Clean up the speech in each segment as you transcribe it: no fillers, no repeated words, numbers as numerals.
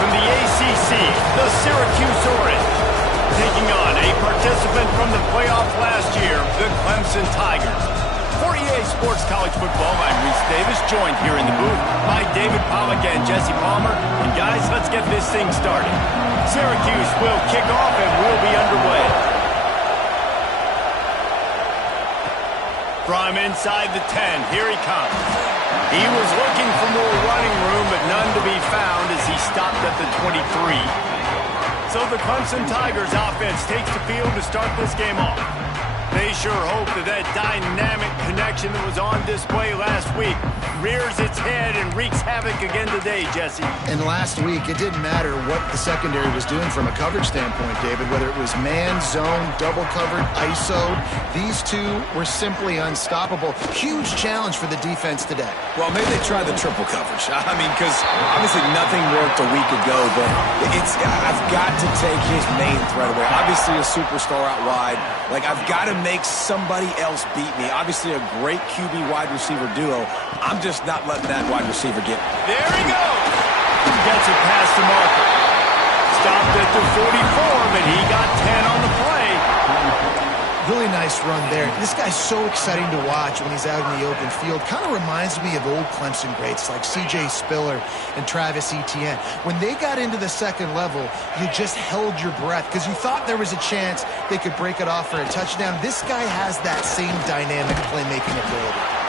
from the ACC, the Syracuse Orange, taking on a participant from the playoff last year, the Clemson Tigers. For EA Sports College Football, I'm Reese Davis, joined here in the booth by David Pollack and Jesse Palmer. And guys, let's get this thing started. Syracuse will kick off and we'll be underway. From inside the 10, here he comes. He was looking for more running room, but none to be found as he stopped at the 23. So the Clemson Tigers offense takes the field to start this game off. They sure hope that dynamic connection that was on display last week rears its head and wreaks havoc again today, Jesse. And last week, it didn't matter what the secondary was doing from a coverage standpoint, David, whether it was man, zone, double covered, ISO'd. These two were simply unstoppable. Huge challenge for the defense today. Well, maybe they tried the triple coverage. I mean, because obviously nothing worked a week ago, but I've got to take his main threat away. Obviously a superstar out wide. Like, I've got to make somebody else beat me. Obviously a great QB wide receiver duo. I'm just not letting that wide receiver get. There he goes. Gets it past the marker. Stopped at the 44, but he got 10 on the play. Really nice run there. This guy's so exciting to watch when he's out in the open field. Kind of reminds me of old Clemson greats like C.J. Spiller and Travis Etienne. When they got into the second level, you just held your breath because you thought there was a chance they could break it off for a touchdown. This guy has that same dynamic playmaking ability.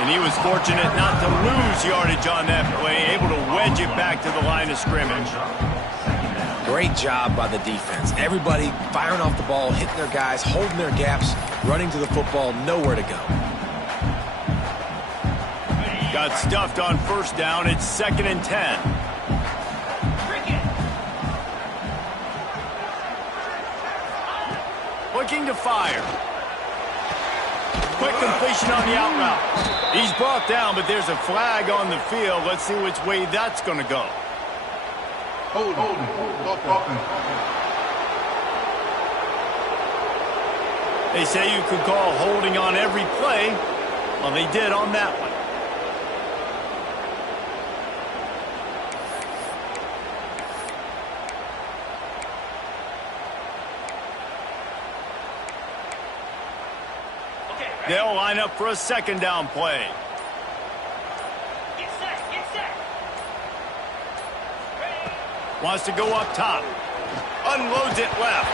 And he was fortunate not to lose yardage on that play, able to wedge it back to the line of scrimmage. Great job by the defense. Everybody firing off the ball, hitting their guys, holding their gaps, running to the football, nowhere to go. Got stuffed on first down. It's 2nd and 10. Looking to fire. Quick completion on the out route. He's brought down, but there's a flag on the field. Let's see which way that's going to go. They say you could call holding on every play. Well, they did on that one. They'll line up for a 2nd down play. Get set. Wants to go up top. Unloads it left.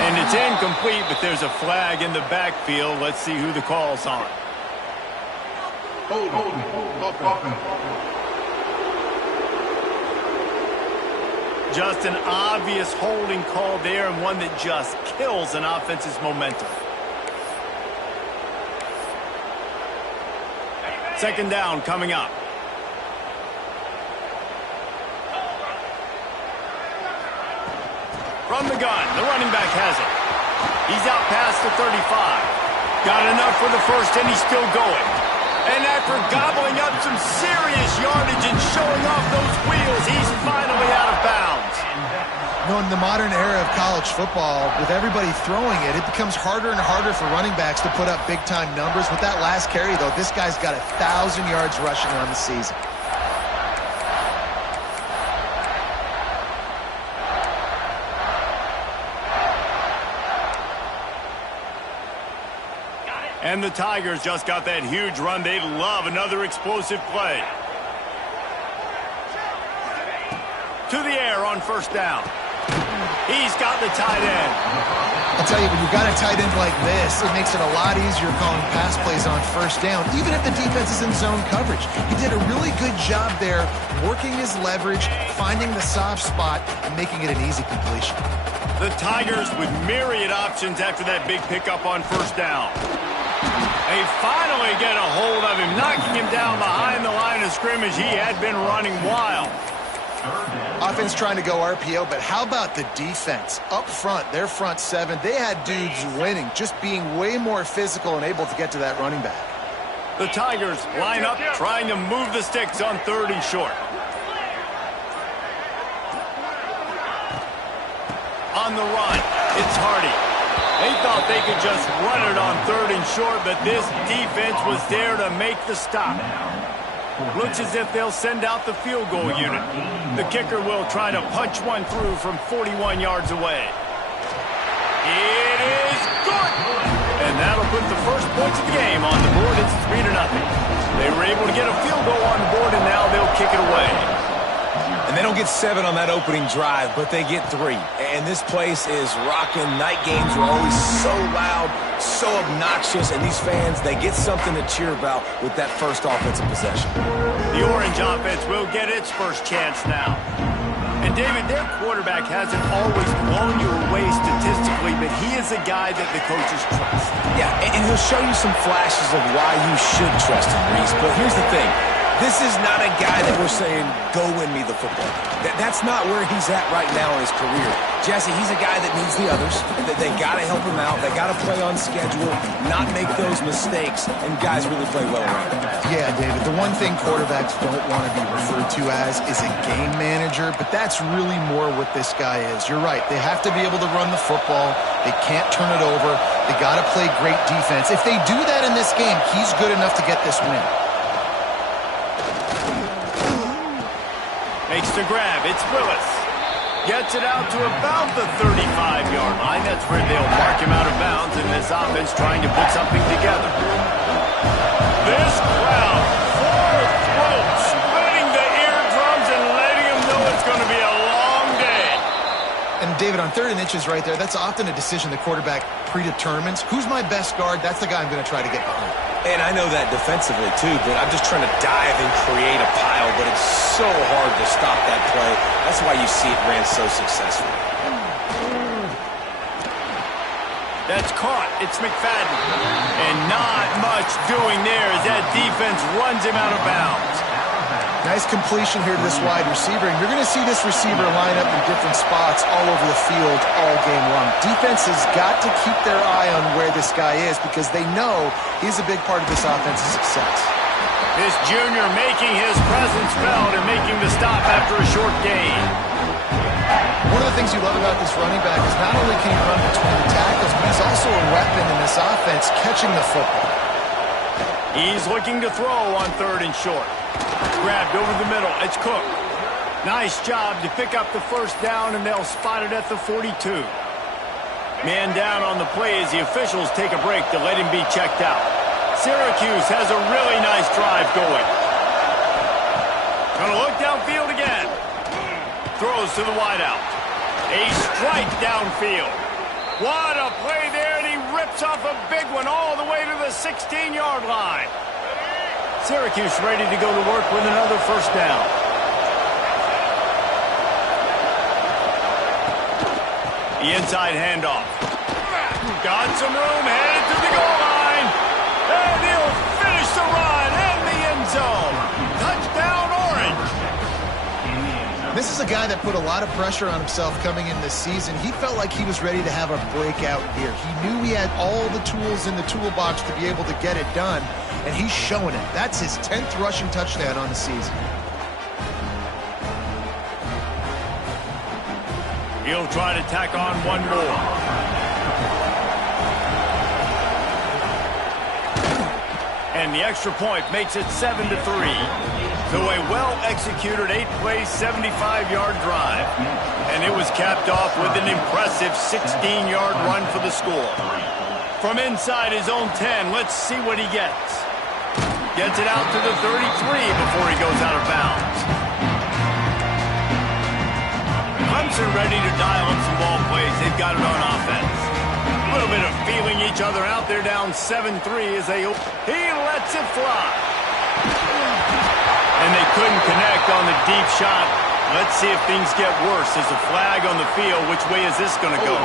And it's incomplete, but there's a flag in the backfield. Let's see who the call's on. Just an obvious holding call there, and one that just kills an offense's momentum. 2nd down coming up. From the gun, the running back has it. He's out past the 35. Got enough for the first, and he's still going. And after gobbling up some serious yardage and showing off those wheels, he's finally out of bounds. You know, in the modern era of college football, with everybody throwing it, it becomes harder and harder for running backs to put up big-time numbers. With that last carry, though, this guy's got 1,000 yards rushing on the season. And the Tigers just got that huge run. They'd love another explosive play. To the air on first down. He's got the tight end. I'll tell you, when you've got a tight end like this, it makes it a lot easier calling pass plays on first down, even if the defense is in zone coverage. He did a really good job there, working his leverage, finding the soft spot, and making it an easy completion. The Tigers with myriad options after that big pickup on first down. They finally get a hold of him, knocking him down behind the line of scrimmage. He had been running wild. Offense trying to go RPO, but how about the defense? Up front, their front seven, they had dudes winning, just being way more physical and able to get to that running back. The Tigers line up, trying to move the sticks on 3rd and short. On the run, it's Hardy. They thought they could just run it on 3rd and short, but this defense was there to make the stop. Looks as if they'll send out the field goal unit. The kicker will try to punch one through from 41 yards away. It is good! And that'll put the first points of the game on the board. It's 3-0. They were able to get a field goal on the board, and now they'll kick it away. And they don't get 7 on that opening drive, but they get 3. And this place is rocking. Night games are always so loud, so obnoxious, and these fans, they get something to cheer about with that first offensive possession. The Orange offense will get its first chance now. And, David, their quarterback hasn't always blown you away statistically, but he is a guy that the coaches trust. Yeah, and he'll show you some flashes of why you should trust him, Reese. But here's the thing. This is not a guy that we're saying, go win me the football. That's not where he's at right now in his career. Jesse, he's a guy that needs the others. They got to help him out. They got to play on schedule, not make those mistakes, and guys really play well around him. Yeah, David, the one thing quarterbacks don't want to be referred to as is a game manager, but that's really more what this guy is. You're right. They have to be able to run the football. They can't turn it over. They got to play great defense. If they do that in this game, he's good enough to get this win. Makes the grab. It's Willis. Gets it out to about the 35-yard line. That's where they'll mark him out of bounds, and this offense trying to put something together. This crowd, full throat, splitting the eardrums and letting them know it's going to be a long day. And, David, on 3rd and inches right there, that's often a decision the quarterback predetermines. Who's my best guard? That's the guy I'm going to try to get behind. And I know that defensively, too, but I'm just trying to dive and create a pile, but it's so hard to stop that play. That's why you see it ran so successful. That's caught. It's McFadden. And not much doing there as that defense runs him out of bounds. Nice completion here to this wide receiver, and you're going to see this receiver line up in different spots all over the field all game long. Defense has got to keep their eye on where this guy is because they know he's a big part of this offense's success. This junior making his presence felt and making the stop after a short gain. One of the things you love about this running back is not only can he run between the tackles, but he's also a weapon in this offense catching the football. He's looking to throw on 3rd and short. Grabbed over the middle. It's Cook. Nice job to pick up the first down, and they'll spot it at the 42. Man down on the play as the officials take a break to let him be checked out. Syracuse has a really nice drive going. Gonna look downfield again. Throws to the wideout. A strike downfield. What a play there, and he rips off a big one all the way to the 16-yard line. Syracuse ready to go to work with another first down. The inside handoff. Got some room, headed to the goal line. And he'll finish the run in the end zone. Touchdown, Orange. This is a guy that put a lot of pressure on himself coming in this season. He felt like he was ready to have a breakout year. He knew he had all the tools in the toolbox to be able to get it done, and he's showing it. That's his 10th rushing touchdown on the season. He'll try to tack on one more. And the extra point makes it 7-3. So a well-executed 8-play, 75-yard drive. And it was capped off with an impressive 16-yard run for the score. From inside his own 10, let's see what he gets. Gets it out to the 33 before he goes out of bounds. Clemson ready to dial up some ball plays. They've got it on offense. A little bit of feeling each other out there down 7-3 as he lets it fly. And they couldn't connect on the deep shot. Let's see if things get worse. There's a flag on the field. Which way is this going to go?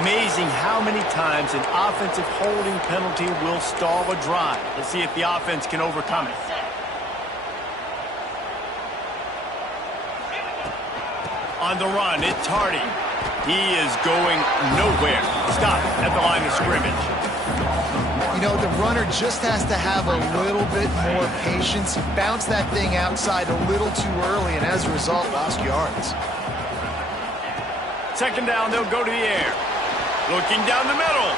Amazing how many times an offensive holding penalty will stall a drive. Let's see if the offense can overcome it. On the run, it's Hardy. He is going nowhere. Stop at the line of scrimmage. You know, the runner just has to have a little bit more patience. He bounced that thing outside a little too early, and as a result, lost yards. Second down, they'll go to the air. Looking down the middle.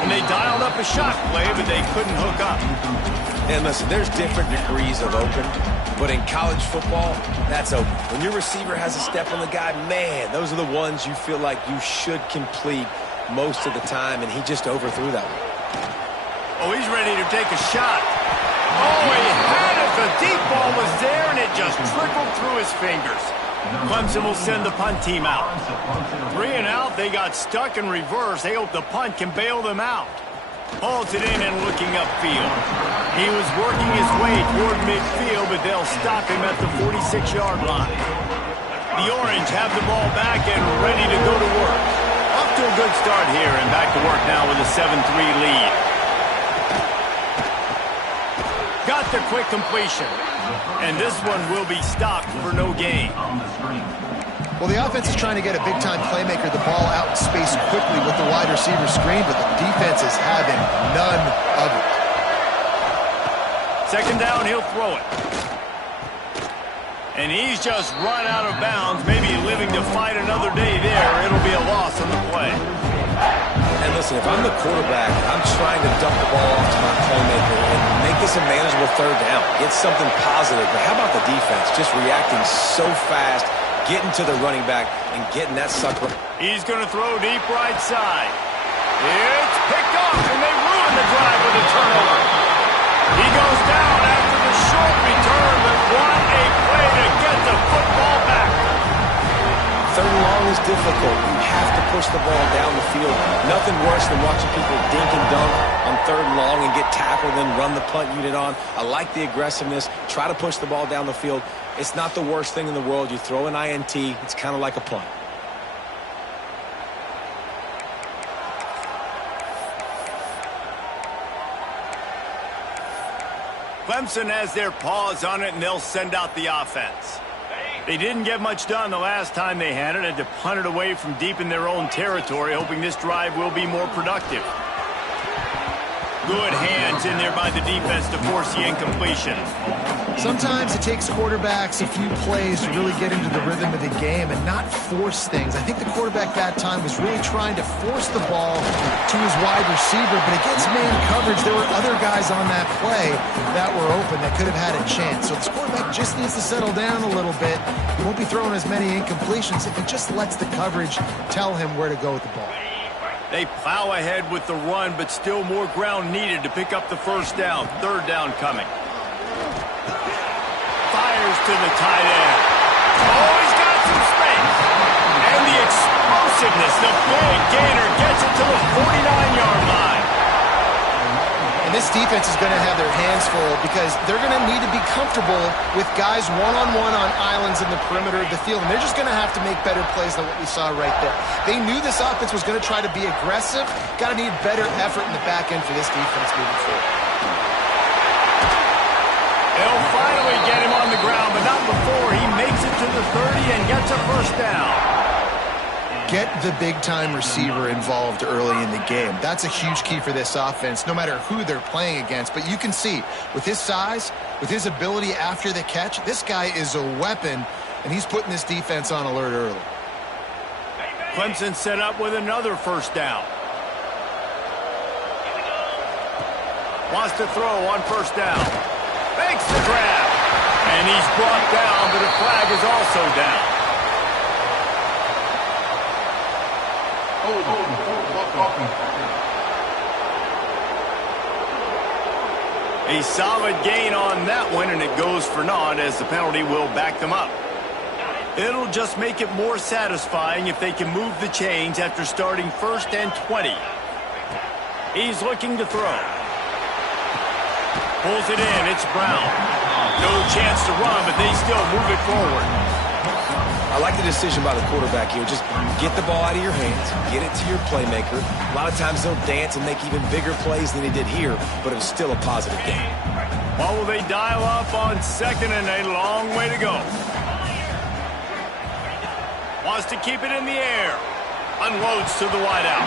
And they dialed up a shot play, but they couldn't hook up. And listen, there's different degrees of open, but in college football, that's open. When your receiver has a step on the guy, man, those are the ones you feel like you should complete most of the time, and he just overthrew that one. Oh, he's ready to take a shot. Oh, he had it. The deep ball was there, and it just trickled through his fingers. Clemson will send the punt team out. 3 and out, they got stuck in reverse. They hope the punt can bail them out. Halted in and looking upfield. He was working his way toward midfield, but they'll stop him at the 46-yard line. The Orange have the ball back and ready to go to work. Off to a good start here, and back to work now with a 7-3 lead. Got the quick completion. And this one will be stopped for no gain. Well, the offense is trying to get a big-time playmaker the ball out in space quickly with the wide receiver screen, but the defense is having none of it. Second down, he'll throw it. And he's just run out of bounds, maybe living to fight another day there. It'll be a loss on the play. And listen, if I'm the quarterback, I'm trying to dump the ball off to my playmaker and make this a manageable third down. Get something positive. But how about the defense? Just reacting so fast, getting to the running back, and getting that sucker. He's going to throw deep right side. It's picked off, and they ruin the drive with a turnover. He goes down after the short return, but what a play to get the football back. Third and long is difficult. You have to push the ball down the field. Nothing worse than watching people dink and dunk on third and long and get tackled and run the punt unit on. I like the aggressiveness. Try to push the ball down the field. It's not the worst thing in the world. You throw an INT, it's kind of like a punt. Clemson has their paws on it, and they'll send out the offense. They didn't get much done the last time they had it. Had to punt it away from deep in their own territory, hoping this drive will be more productive. Good hands in there by the defense to force the incompletion. Sometimes it takes quarterbacks a few plays to really get into the rhythm of the game and not force things. I think the quarterback that time was really trying to force the ball to his wide receiver, but against man coverage, there were other guys on that play that were open that could have had a chance. So this quarterback just needs to settle down a little bit. He won't be throwing as many incompletions if he just lets the coverage tell him where to go with the ball. They plow ahead with the run, but still more ground needed to pick up the first down. Third down coming. Fires to the tight end. Oh, he's got some space. And the explosiveness, the big gainer gets it to the 49-yard line. And this defense is going to have their hands full because they're going to need to be comfortable with guys one-on-one on islands in the perimeter of the field. And they're just going to have to make better plays than what we saw right there. They knew this offense was going to try to be aggressive. Got to need better effort in the back end for this defense moving forward. They'll finally get him on the ground, but not before he makes it to the 30 and gets a first down. Get the big-time receiver involved early in the game. That's a huge key for this offense, no matter who they're playing against. But you can see, with his size, with his ability after the catch, this guy is a weapon, and he's putting this defense on alert early. Clemson set up with another first down. Wants to throw on first down. Makes the grab. And he's brought down, but a flag is also down. A solid gain on that one, and it goes for naught as the penalty will back them up. It'll just make it more satisfying if they can move the chains after starting first and 20. He's looking to throw. Pulls it in. It's Brown. No chance to run, but they still move it forward. I like the decision by the quarterback here. Just get the ball out of your hands, get it to your playmaker. A lot of times they'll dance and make even bigger plays than he did here, but it was still a positive game. Well, will they dial up on second and a long way to go? Wants to keep it in the air. Unloads to the wideout.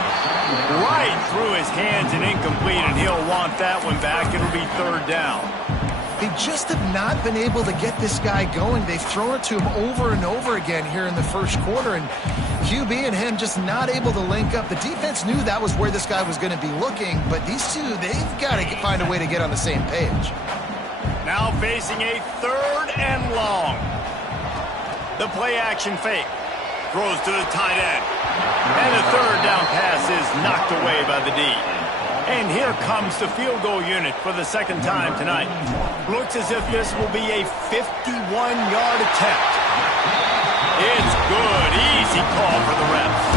Right through his hands and incomplete, and he'll want that one back. It'll be third down. They just have not been able to get this guy going. They've thrown it to him over and over again here in the first quarter, and QB and him just not able to link up. The defense knew that was where this guy was going to be looking, but these two, they've got to find a way to get on the same page. Now facing a 3rd and long. The play action fake. Throws to the tight end. And the 3rd down pass is knocked away by the D. And here comes the field goal unit for the 2nd time tonight. Looks as if this will be a 51-yard attempt. It's good. Easy call for the refs.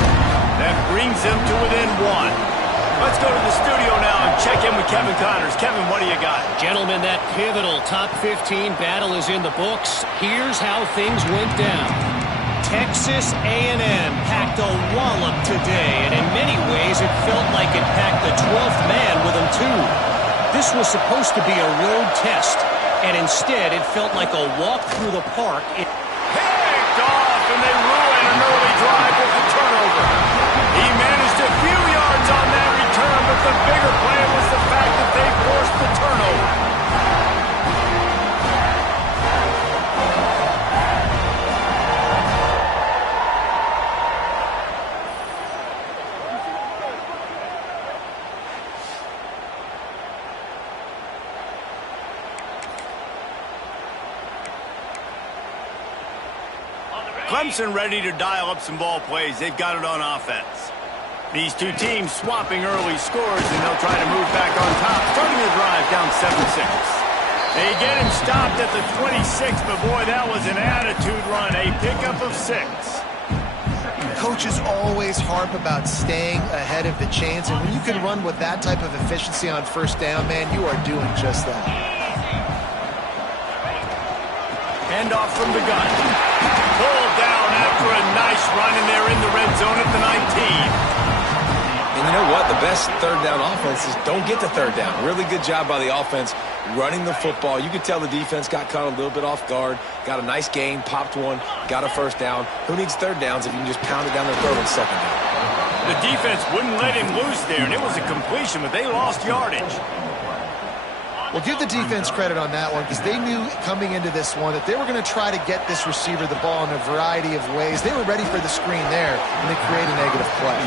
That brings them to within 1. Let's go to the studio now and check in with Kevin Connors. Kevin, what do you got? Gentlemen, that pivotal top 15 battle is in the books. Here's how things went down. Texas A&M packed a wallop today, and in many ways it felt like it packed the 12th man with them too. This was supposed to be a road test, and instead it felt like a walk through the park. Picked off, and they ruin an early drive with the turnover. He managed a few yards on that return, but the bigger play was the fact that they forced the turnover. Clemson ready to dial up some ball plays. They've got it on offense. These two teams swapping early scores, and they'll try to move back on top, starting the drive down 7-6. They get him stopped at the 26, but boy, that was an attitude run, a pickup of 6. Coaches always harp about staying ahead of the chains, and when you can run with that type of efficiency on 1st down, man, you are doing just that. Handoff from the gun. Pulled down after a nice run, and they're in the red zone at the 19. And you know what? The best 3rd down offenses don't get the 3rd down. Really good job by the offense running the football. You could tell the defense got caught a little bit off guard, got a nice gain, popped one, got a 1st down. Who needs 3rd downs if you can just pound it down their throat on 2nd down? The defense wouldn't let him loose there, and it was a completion, but they lost yardage. Well, give the defense credit on that one because they knew coming into this one that they were going to try to get this receiver the ball in a variety of ways. They were ready for the screen there, and they create a negative play.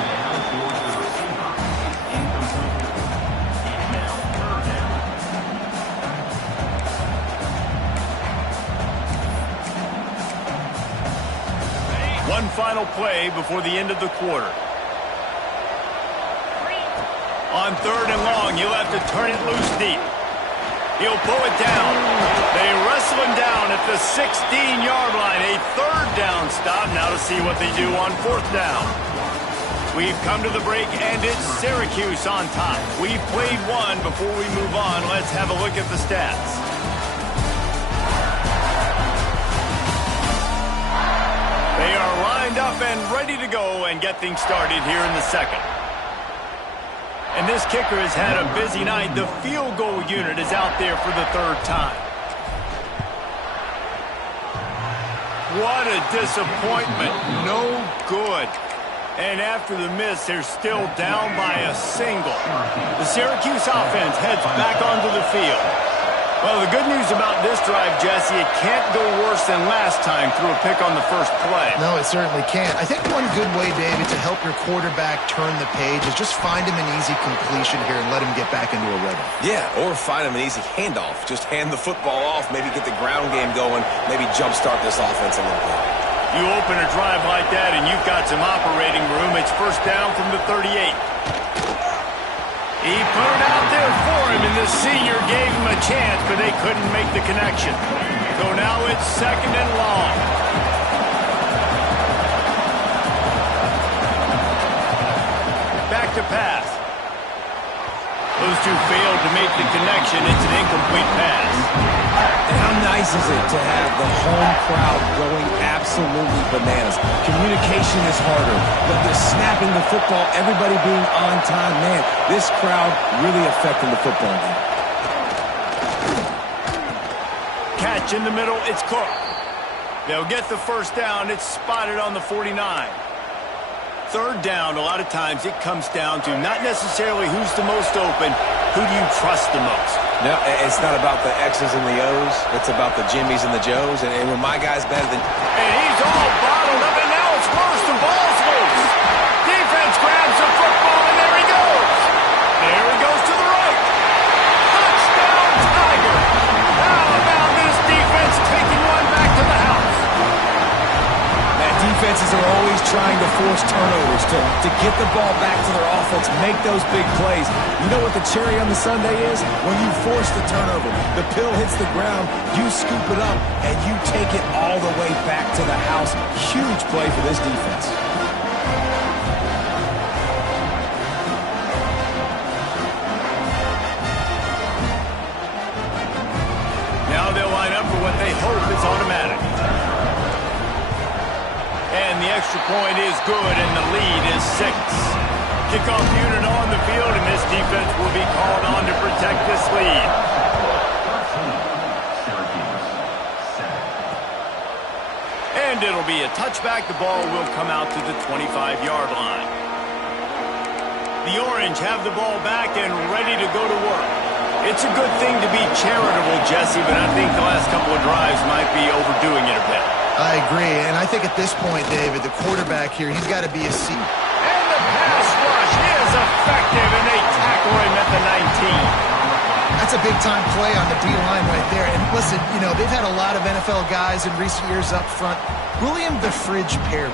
One final play before the end of the quarter. On 3rd and long, he'll have to turn it loose deep. He'll pull it down. They wrestle him down at the 16-yard line. A 3rd down stop. Now to see what they do on 4th down. We've come to the break, and it's Syracuse on top. We've played one. Before we move on, let's have a look at the stats. They are lined up and ready to go and get things started here in the 2nd. And this kicker has had a busy night. The field goal unit is out there for the 3rd time. What a disappointment. No good. And after the miss, they're still down by a single. The Syracuse offense heads back onto the field. Well, the good news about this drive, Jesse, it can't go worse than last time through a pick on the 1st play. No, it certainly can't. I think one good way, David, to help your quarterback turn the page is just find him an easy completion here and let him get back into a rhythm. Yeah, or find him an easy handoff. Just hand the football off, maybe get the ground game going, maybe jumpstart this offense a little bit. You open a drive like that and you've got some operating room. It's 1st down from the 38. He put it out there for him, and the senior gave him a chance, but they couldn't make the connection. So now it's 2nd and long. Back to pass. Those two failed to make the connection. It's an incomplete pass. And how nice is it to have the home crowd going absolutely bananas? Communication is harder, but they're snapping the football, everybody being on time. Man, this crowd really affecting the football game. Catch in the middle, it's Cook. They'll get the 1st down. It's spotted on the 49. 3rd down, a lot of times it comes down to not necessarily who's the most open, who do you trust the most? No, it's not about the X's and the O's. It's about the Jimmies and the Joes. And when my guy's better than... And he's all bottled up, and now it's worse. The ball's loose. force turnovers, to get the ball back to their offense, make those big plays. You know what the cherry on the sundae is? When you force the turnover, the pill hits the ground, you scoop it up, and you take it all the way back to the house. Huge play for this defense. Now they'll line up for what they hope is automatic. And the extra point is good, and the lead is 6. Kickoff unit on the field, and this defense will be called on to protect this lead. And it'll be a touchback. The ball will come out to the 25-yard line. The Orange have the ball back and ready to go to work. It's a good thing to be charitable, Jesse, but I think the last couple of drives might be overdoing it a bit. I agree, and I think at this point, David, the quarterback here, he's got to be a C. And the pass rush is effective, and they tackle him at the 19. That's a big-time play on the D-line right there. And listen, you know, they've had a lot of NFL guys in recent years up front. William the Fridge Perry,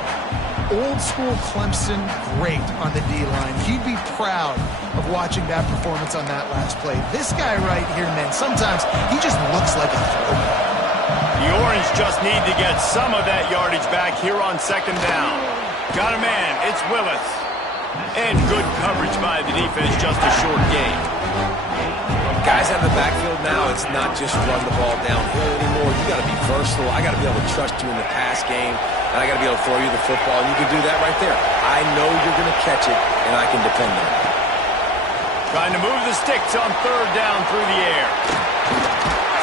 old-school Clemson, great on the D-line. He'd be proud of watching that performance on that last play. This guy right here, man, sometimes he just looks like a throwback. The Orange just need to get some of that yardage back here on second down. Got a man, it's Willis. And good coverage by the defense, just a short gain. Guys out of the backfield now, it's not just run the ball downhill anymore. You got to be versatile. I got to be able to trust you in the pass game, and I got to be able to throw you the football, and you can do that right there. I know you're going to catch it, and I can depend on it. Trying to move the sticks on third down through the air.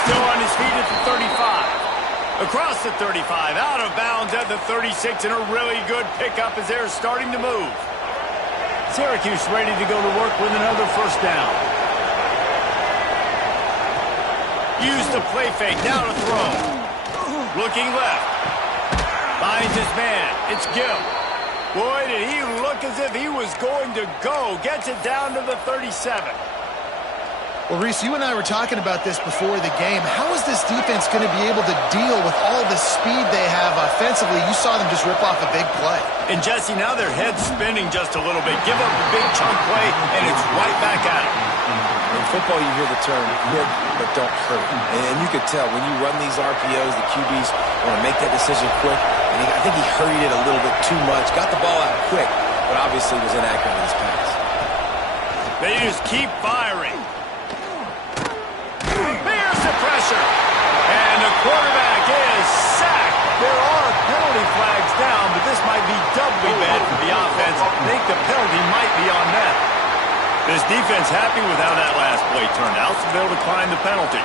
Still on his feet at the 35. Across the 35, out of bounds at the 36, and a really good pickup as they're starting to move. Syracuse ready to go to work with another first down. Use the play fake, now to throw. Looking left. Finds his man, it's Gill. Boy, did he look as if he was going to go. Gets it down to the 37. Well, Reese, you and I were talking about this before the game. How is this defense going to be able to deal with all the speed they have offensively? You saw them just rip off a big play. And, Jesse, now their head's spinning just a little bit. Give up a big chunk play, and it's right back at them. In football, you hear the term hit, but don't hurt. And you could tell when you run these RPOs, the QBs want to make that decision quick. And I think he hurried it a little bit too much. Got the ball out quick, but obviously was inaccurate in his pass. They just keep firing. Here's the pressure. And the quarterback is sacked. There are penalty flags down, but this might be doubly bad for the offense. I think the penalty might be on them. This defense happy with how that last play turned out, so they'll decline the penalty.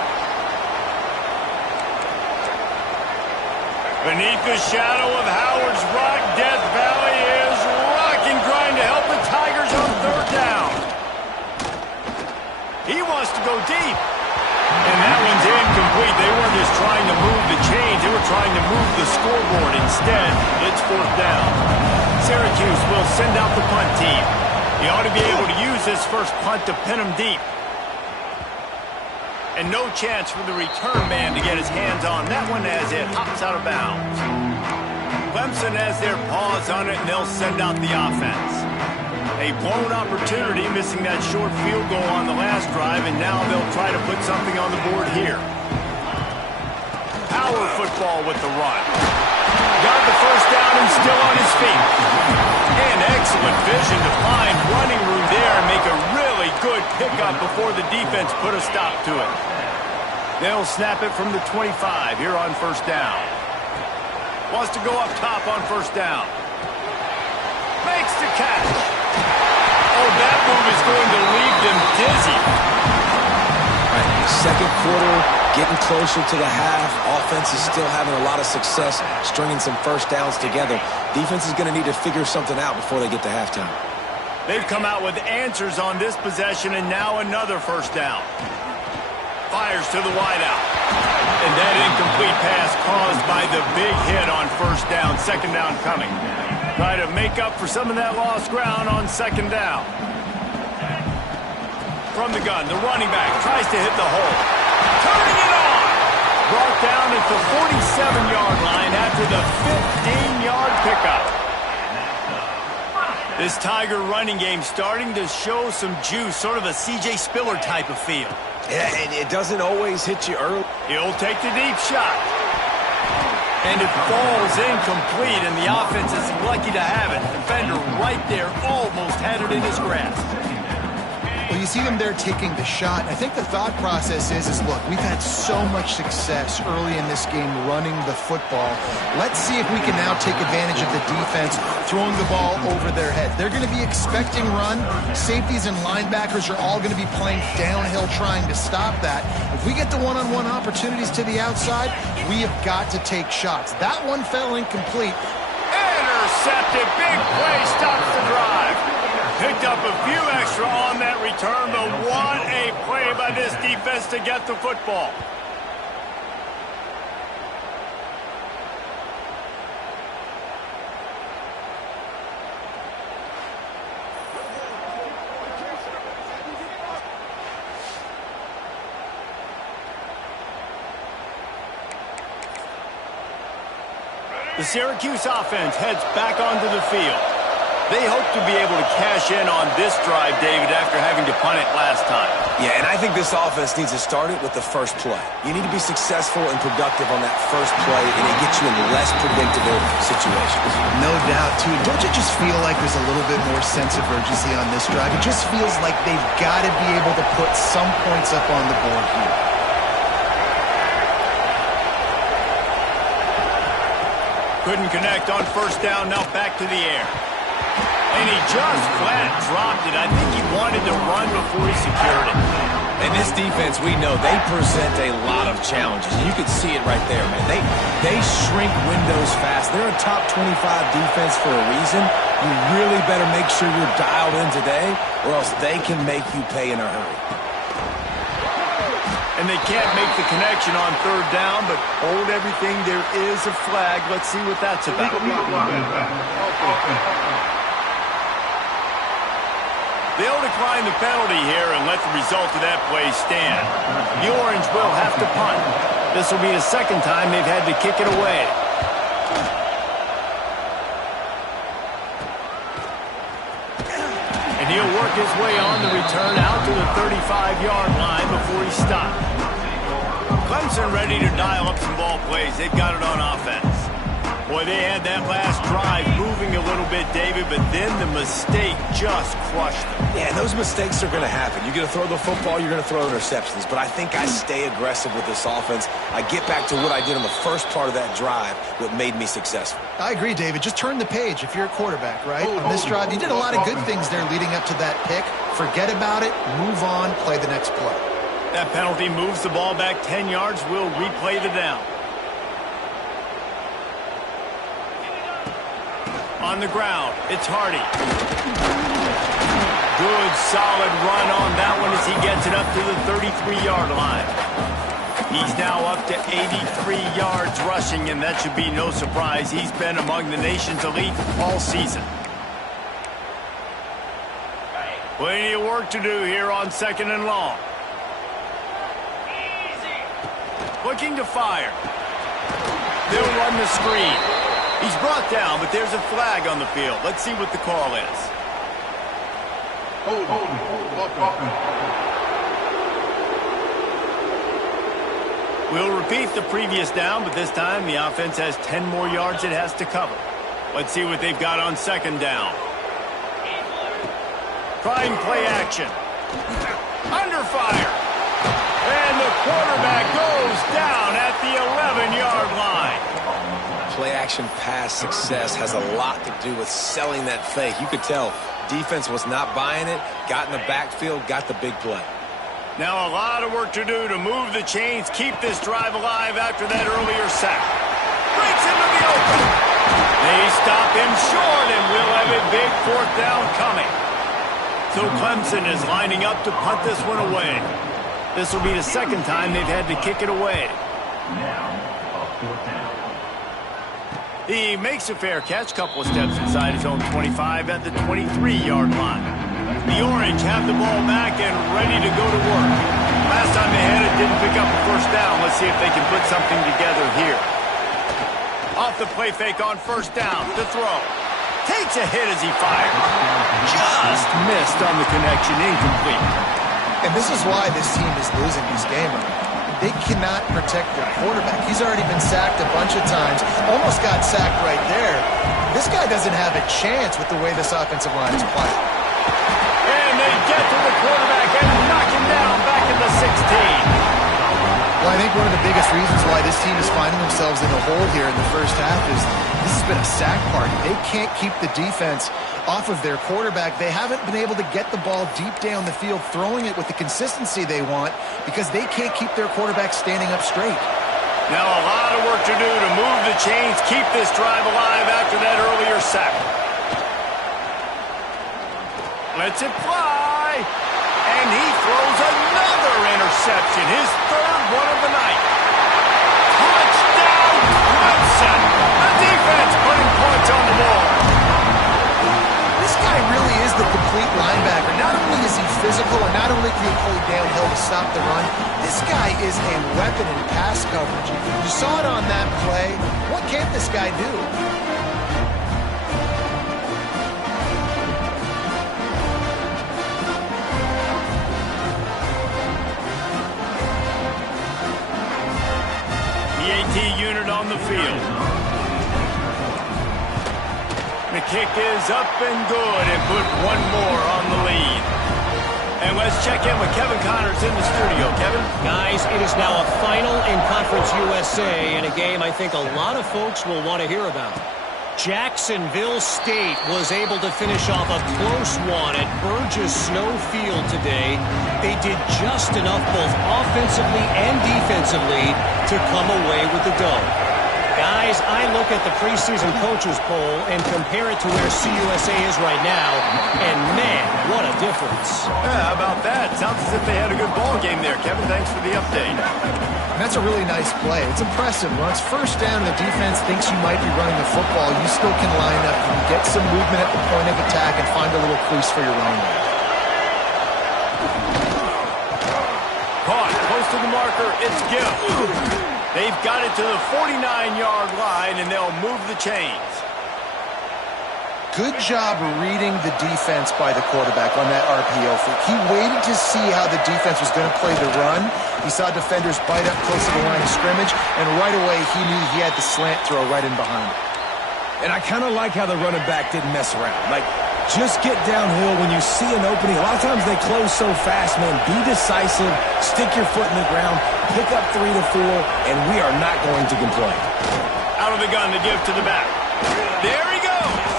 Beneath the shadow of Howard's Rock, Death Valley is rocking, trying to help the Tigers on third down. He wants to go deep. And that one's incomplete. They weren't just trying to move the chains. They were trying to move the scoreboard. Instead, it's fourth down. Syracuse will send out the punt team. He ought to be able to use this first punt to pin him deep. And no chance for the return man to get his hands on that one as it hops out of bounds. Clemson has their paws on it, and they'll send out the offense. A blown opportunity, missing that short field goal on the last drive, and now they'll try to put something on the board here. Power football with the run. Got the first down and still on his feet. And excellent vision to find running room there and make a really good pickup before the defense put a stop to it. They'll snap it from the 25 here on first down. Wants to go up top on first down. Makes the catch. Oh, that move is going to leave them dizzy. Right, second quarter, getting closer to the half. Offense is still having a lot of success stringing some first downs together. Defense is going to need to figure something out before they get to halftime. They've come out with answers on this possession, and now another first down. Fires to the wideout. And that incomplete pass caused by the big hit on first down. Second down coming. Try to make up for some of that lost ground on second down. From the gun, the running back tries to hit the hole. Turning it on! Brought down at the 47-yard line after the 15-yard pickup. This Tiger running game starting to show some juice, sort of a C.J. Spiller type of feel. Yeah, and it doesn't always hit you early. He'll take the deep shot. And it falls incomplete, and the offense is lucky to have it. Defender right there almost had it in his grasp. Well, you see them there taking the shot. I think the thought process is look, we've had so much success early in this game running the football. Let's see if we can now take advantage of the defense throwing the ball over their head. They're going to be expecting run. Safeties and linebackers are all going to be playing downhill trying to stop that. If we get the one-on-one opportunities to the outside, we have got to take shots. That one fell incomplete. Intercepted. Big play stops the drive. Picked up a few extra on that return, but what a play by this defense to get the football. The Syracuse offense heads back onto the field. They hope to be able to cash in on this drive, David, after having to punt it last time. Yeah, and I think this offense needs to start it with the first play. You need to be successful and productive on that first play, and it gets you in less predictable situations. No doubt, too. Don't you just feel like there's a little bit more sense of urgency on this drive? It just feels like they've got to be able to put some points up on the board here. Couldn't connect on first down, now back to the air. And he just flat dropped it. I think he wanted to run before he secured it. And this defense, we know, they present a lot of challenges. You can see it right there, man. They shrink windows fast. They're a top 25 defense for a reason. You really better make sure you're dialed in today, or else they can make you pay in a hurry. And they can't make the connection on third down, but hold everything. There is a flag. Let's see what that's about. They'll decline the penalty here and let the result of that play stand. The Orange will have to punt. This will be the second time they've had to kick it away. And he'll work his way on the return out to the 35-yard line before he stopped. Clemson ready to dial up some ball plays. They've got it on offense. Boy, they had that last drive moving a little bit, David, but then the mistake just crushed them. Yeah, those mistakes are going to happen. You're going to throw the football, you're going to throw interceptions. But I think I stay aggressive with this offense. I get back to what I did on the first part of that drive, what made me successful. I agree, David. Just turn the page if you're a quarterback, right? On this drive, you did a lot of good things there leading up to that pick. Forget about it, move on, play the next play. That penalty moves the ball back 10 yards. We'll replay the down. On the ground, it's Hardy. Good, solid run on that one as he gets it up to the 33-yard line. He's now up to 83 yards rushing, and that should be no surprise. He's been among the nation's elite all season. Plenty of work to do here on second and long. Looking to fire. They'll run the screen. He's brought down, but there's a flag on the field. Let's see what the call is. We'll repeat the previous down, but this time the offense has 10 more yards it has to cover. Let's see what they've got on second down. Trying play action. Under fire. And the quarterback goes down at the 11-yard line. Play-action pass success has a lot to do with selling that fake. You could tell defense was not buying it, got in the backfield, got the big play. Now a lot of work to do to move the chains, keep this drive alive after that earlier sack. Breaks into the open. They stop him short, and we'll have a big fourth down coming. So Clemson is lining up to punt this one away. This will be the second time they've had to kick it away. He makes a fair catch, couple of steps inside his own 25 at the 23-yard line. The Orange have the ball back and ready to go to work. Last time they had it, didn't pick up a first down. Let's see if they can put something together here. Off the play fake on first down to throw. Takes a hit as he fires. Just missed on the connection, incomplete. And this is why this team is losing this game. They cannot protect their quarterback. He's already been sacked a bunch of times. Almost got sacked right there. This guy doesn't have a chance with the way this offensive line is playing. And they get to the quarterback and knock him down back in the 16. Well, I think one of the biggest reasons why this team is finding themselves in a hole here in the first half is this has been a sack party. They can't keep the defense off of their quarterback. They haven't been able to get the ball deep down the field, throwing it with the consistency they want because they can't keep their quarterback standing up straight. Now a lot of work to do to move the chains, keep this drive alive after that earlier sack. Lets it fly. And he throws another interception, his third one of the night. Touchdown, Clemson. The defense putting points on the board. This guy really is the complete linebacker. Not only is he physical and not only can he play downhill to stop the run, this guy is a weapon in pass coverage. You saw it on that play. What can't this guy do? PAT unit on the field. The kick is up and good and put one more on the lead. And let's check in with Kevin Connors in the studio. Kevin? Guys, it is now a final in Conference USA in a game I think a lot of folks will want to hear about. Jacksonville State was able to finish off a close one at Burgess Snow Field today. They did just enough both offensively and defensively to come away with the dub. Guys, I look at the preseason coaches poll and compare it to where CUSA is right now, and man, what a difference. Yeah, how about that? Sounds as if they had a good ball game there. Kevin, thanks for the update. And that's a really nice play. It's impressive. When it's first down and the defense thinks you might be running the football, you still can line up. You can get some movement at the point of attack and find a little crease for your running back. Caught close to the marker. It's Gill. They've got it to the 49-yard line, and they'll move the chains. Good job reading the defense by the quarterback on that RPO fake. He waited to see how the defense was going to play the run. He saw defenders bite up close to the line of scrimmage, and right away he knew he had the slant throw right in behind him. And I kind of like how the running back didn't mess around. Like, just get downhill when you see an opening. A lot of times they close so fast, man. Be decisive, stick your foot in the ground, pick up 3 to 4, and we are not going to complain. Out of the gun to give to the back. There he goes.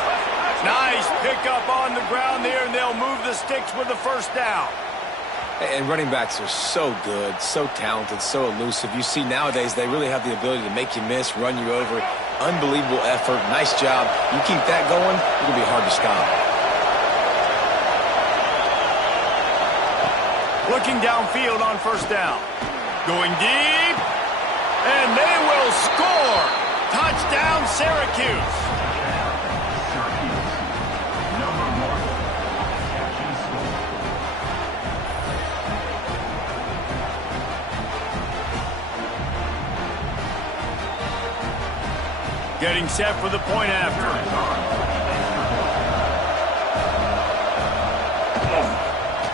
Nice pickup on the ground there, and they'll move the sticks with the first down. And running backs are so good, so talented, so elusive. You see nowadays they really have the ability to make you miss, run you over. Unbelievable effort. Nice job. You keep that going, it'll be hard to stop. Looking downfield on first down. Going deep. And they will score. Touchdown, Syracuse. Getting set for the point after.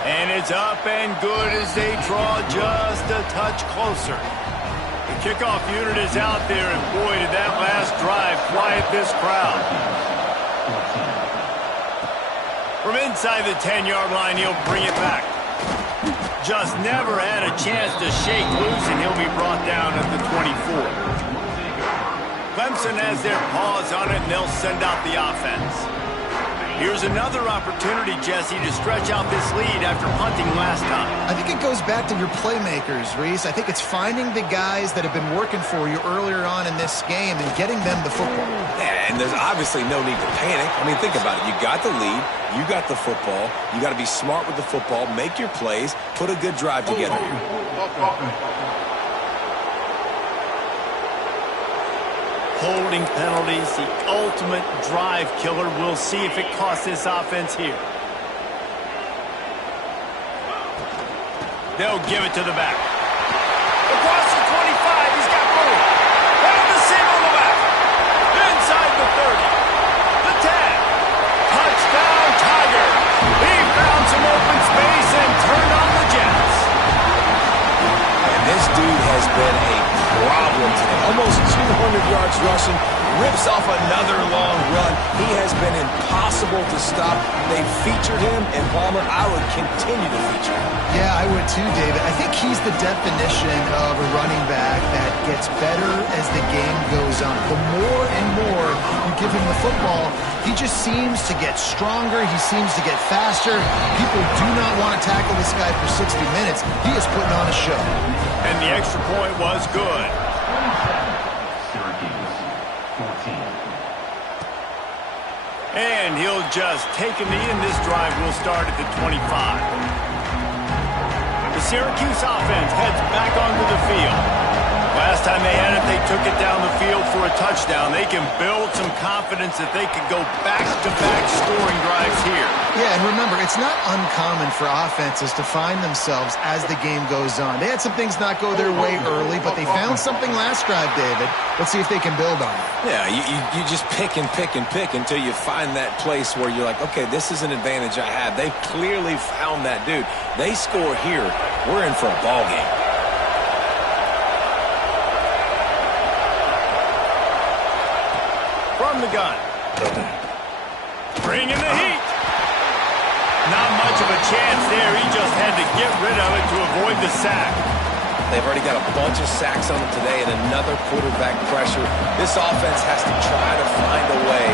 And it's up and good as they draw just a touch closer. The kickoff unit is out there, and boy, did that last drive quiet this crowd. From inside the 10-yard line, he'll bring it back. Just never had a chance to shake loose, and he'll be brought down at the 24. Clemson has their paws on it, and they'll send out the offense. Here's another opportunity, Jesse, to stretch out this lead after punting last time. I think it goes back to your playmakers, Reese. I think it's finding the guys that have been working for you earlier on in this game and getting them the football. Yeah, and there's obviously no need to panic. I mean, think about it. You got the lead. You got the football. You got to be smart with the football. Make your plays. Put a good drive together. Holding penalties, the ultimate drive killer. We'll see if it costs this offense here. They'll give it to the back. Across the 25, he's got room. And the seam on the back. Inside the 30. The 10. been a problem today. Almost 200 yards rushing, rips off another long run. He has been impossible to stop. They featured him, and Palmer, I would continue to feature him. Yeah, I would too, David. I think he's the definition of a running back that gets better as the game goes on. The more and more you give him the football, he just seems to get stronger. He seems to get faster. People do not want to tackle this guy for 60 minutes. He is putting on a show. And the extra point was good. Syracuse, 14. And he'll just take a knee, and this drive will start at the 25. The Syracuse offense heads back onto the field. Last time they had it, they took it down the field for a touchdown. They can build some confidence that they could go back-to-back scoring drives here. Yeah, and remember, it's not uncommon for offenses to find themselves as the game goes on. They had some things not go their way early, but they found something last drive, David. Let's see if they can build on it. Yeah, you just pick and pick and pick until you find that place where you're like, okay, this is an advantage I have. They've clearly found that dude. They score here, we're in for a ball game. From the gun. Bring in the heat. Not much of a chance there. He just had to get rid of it to avoid the sack. They've already got a bunch of sacks on them today and another quarterback pressure. This offense has to try to find a way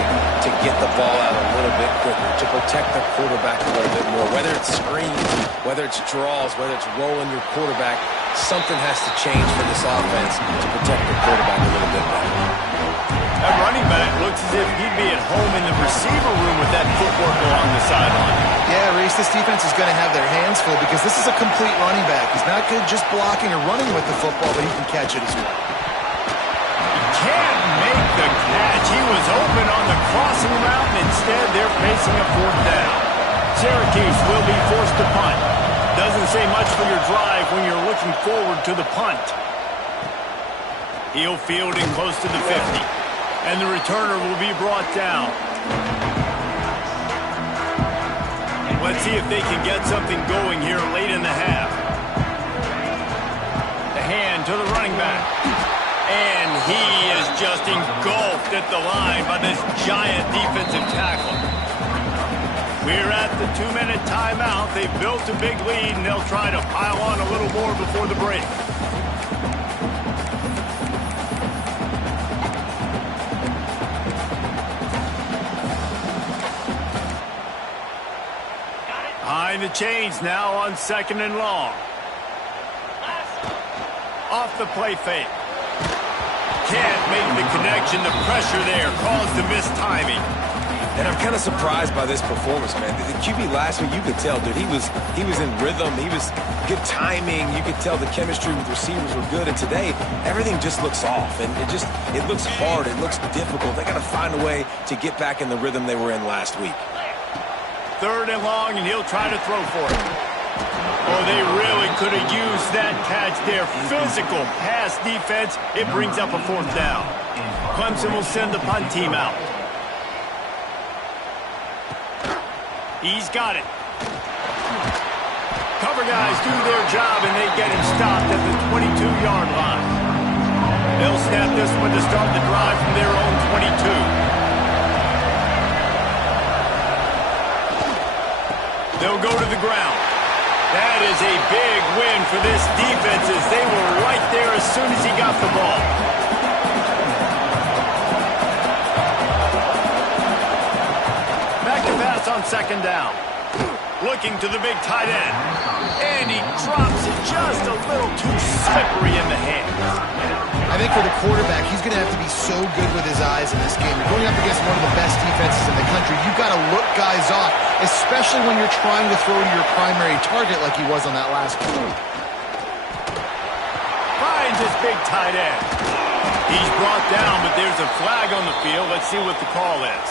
to get the ball out a little bit quicker, to protect the quarterback a little bit more. Whether it's screens, whether it's draws, whether it's rolling your quarterback, something has to change for this offense to protect the quarterback a little bit better. That running back looks as if he'd be at home in the receiver room with that footwork along the sideline. Yeah, Reese, this defense is going to have their hands full because this is a complete running back. He's not good just blocking or running with the football, but he can catch it as well. He can't make the catch. He was open on the crossing route, and instead they're facing a fourth down. Syracuse will be forced to punt. Doesn't say much for your drive when you're looking forward to the punt. He'll field in close to the 50. And the returner will be brought down. Let's see if they can get something going here late in the half. The hand to the running back. And he is just engulfed at the line by this giant defensive tackle. We're at the 2-minute timeout. They've built a big lead, and they'll try to pile on a little more before the break. Behind the chains now on 2nd and long. Off the play fake. Can't make the connection. The pressure there caused the missed timing. And I'm kind of surprised by this performance, man. The QB last week, you could tell, dude, he was in rhythm. He was good timing. You could tell the chemistry with receivers were good. And today, everything just looks off. And it looks hard. It looks difficult. They got to find a way to get back in the rhythm they were in last week. 3rd and long, and he'll try to throw for it. Oh, they really could have used that catch there. Physical pass defense. It brings up a 4th down. Clemson will send the punt team out. He's got it. Cover guys do their job, and they get him stopped at the 22-yard line. They'll snap this one to start the drive from their own 22. They'll go to the ground. That is a big win for this defense as they were right there as soon as he got the ball. Back to pass on 2nd down. Looking to the big tight end. And he drops it just a little too slippery in the hands. I think for the quarterback, he's going to have to be so good with his eyes in this game. You're going up against one of the best defenses in the country. You've got to look guys off, especially when you're trying to throw to your primary target like he was on that last one. Finds his big tight end. He's brought down, but there's a flag on the field. Let's see what the call is.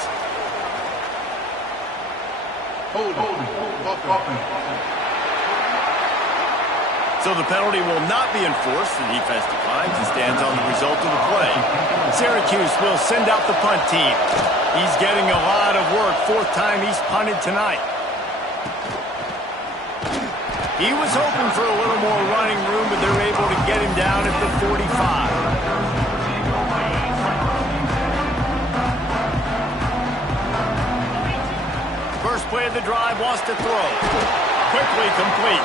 Hold on. So the penalty will not be enforced. The defense declines and stands on the result of the play. Syracuse will send out the punt team. He's getting a lot of work. 4th time he's punted tonight. He was hoping for a little more running room, but they're able to get him down at the 45. First play of the drive, wants to throw. Quickly complete.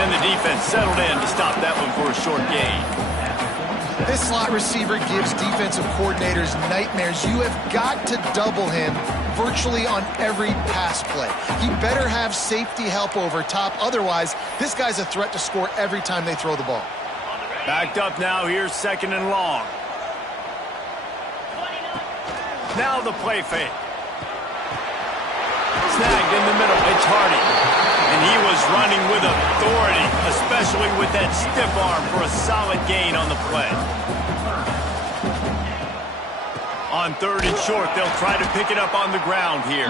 And the defense settled in to stop that one for a short gain. This slot receiver gives defensive coordinators nightmares. You have got to double him virtually on every pass play. He better have safety help over top. Otherwise, this guy's a threat to score every time they throw the ball. Backed up now. Here's 2nd and long. Now the play fake. Snagged in the middle. It's Hardy. And he was running with authority, especially with that stiff arm for a solid gain on the play. On 3rd and short, they'll try to pick it up on the ground here.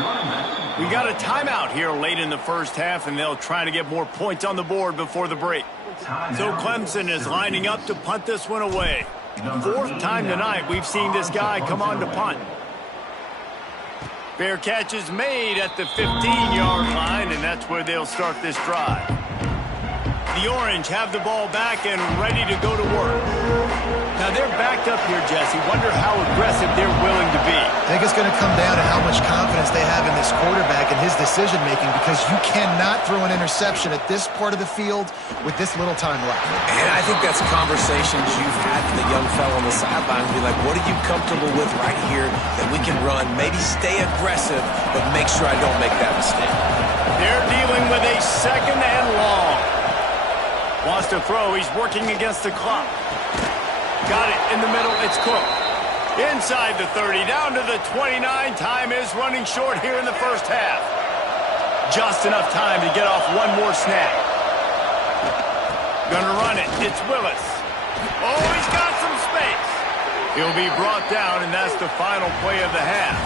We got a timeout here late in the first half, and they'll try to get more points on the board before the break. So Clemson is lining up to punt this one away. 4th time tonight we've seen this guy come on to punt. Fair catch is made at the 15-yard line, and that's where they'll start this drive. The Orange have the ball back and ready to go to work. Now they're backed up here, Jesse. Wonder how aggressive they're willing to be. I think it's going to come down to how much confidence they have in this quarterback and his decision-making, because you cannot throw an interception at this part of the field with this little time left. And I think that's conversations you've had with the young fellow on the sideline. Be like, what are you comfortable with right here that we can run? Maybe stay aggressive, but make sure I don't make that mistake. They're dealing with a 2nd and long. Wants to throw. He's working against the clock. Got it in the middle. It's Cook. Inside the 30, down to the 29. Time is running short here in the first half. Just enough time to get off one more snap. Gonna run it. It's Willis. Oh, he's got some space. He'll be brought down, and that's the final play of the half.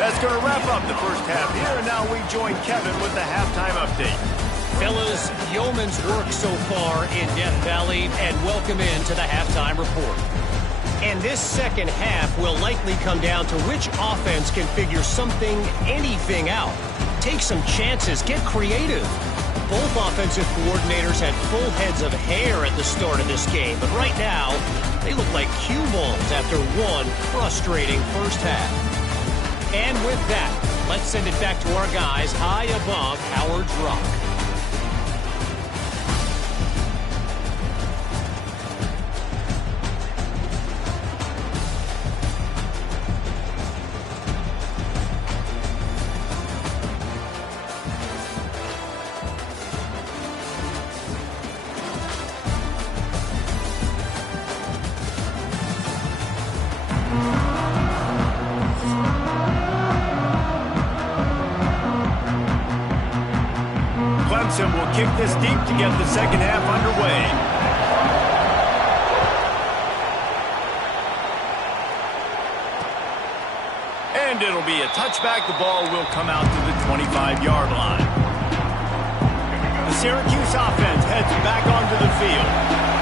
That's going to wrap up the first half here, and now we join Kevin with the halftime update. Fellas, yeoman's work so far in Death Valley, and welcome into the halftime report. And this second half will likely come down to which offense can figure something, anything out. Take some chances, get creative. Both offensive coordinators had full heads of hair at the start of this game, but right now, they look like cue balls after one frustrating first half. And with that, let's send it back to our guys high above Howard's Rock. Clemson will kick this deep to get the second half underway. And it'll be a touchback. The ball will come out to the 25-yard line. The Syracuse offense heads back onto the field.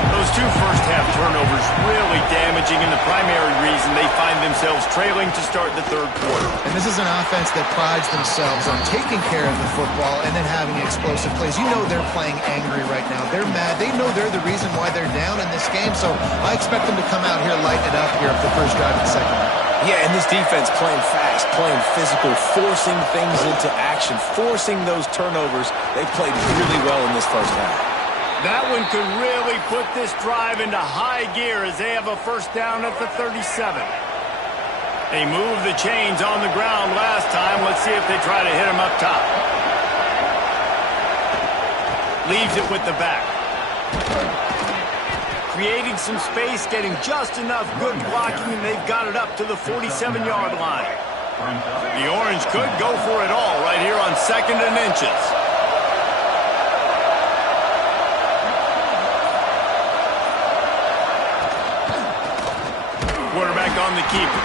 Those two first-half turnovers really damaging, and the primary reason they find themselves trailing to start the third quarter. And this is an offense that prides themselves on taking care of the football and then having explosive plays. You know they're playing angry right now. They're mad. They know they're the reason why they're down in this game, so I expect them to come out here, lighten it up here for the first drive of the second half. Yeah, and this defense playing fast, playing physical, forcing things into action, forcing those turnovers. They played really well in this first half. That one could really put this drive into high gear as they have a first down at the 37. They moved the chains on the ground last time. Let's see if they try to hit them up top. Leaves it with the back. Creating some space, getting just enough good blocking, and they've got it up to the 47-yard line. The Orange could go for it all right here on 2nd and inches. Quarterback on the keeper.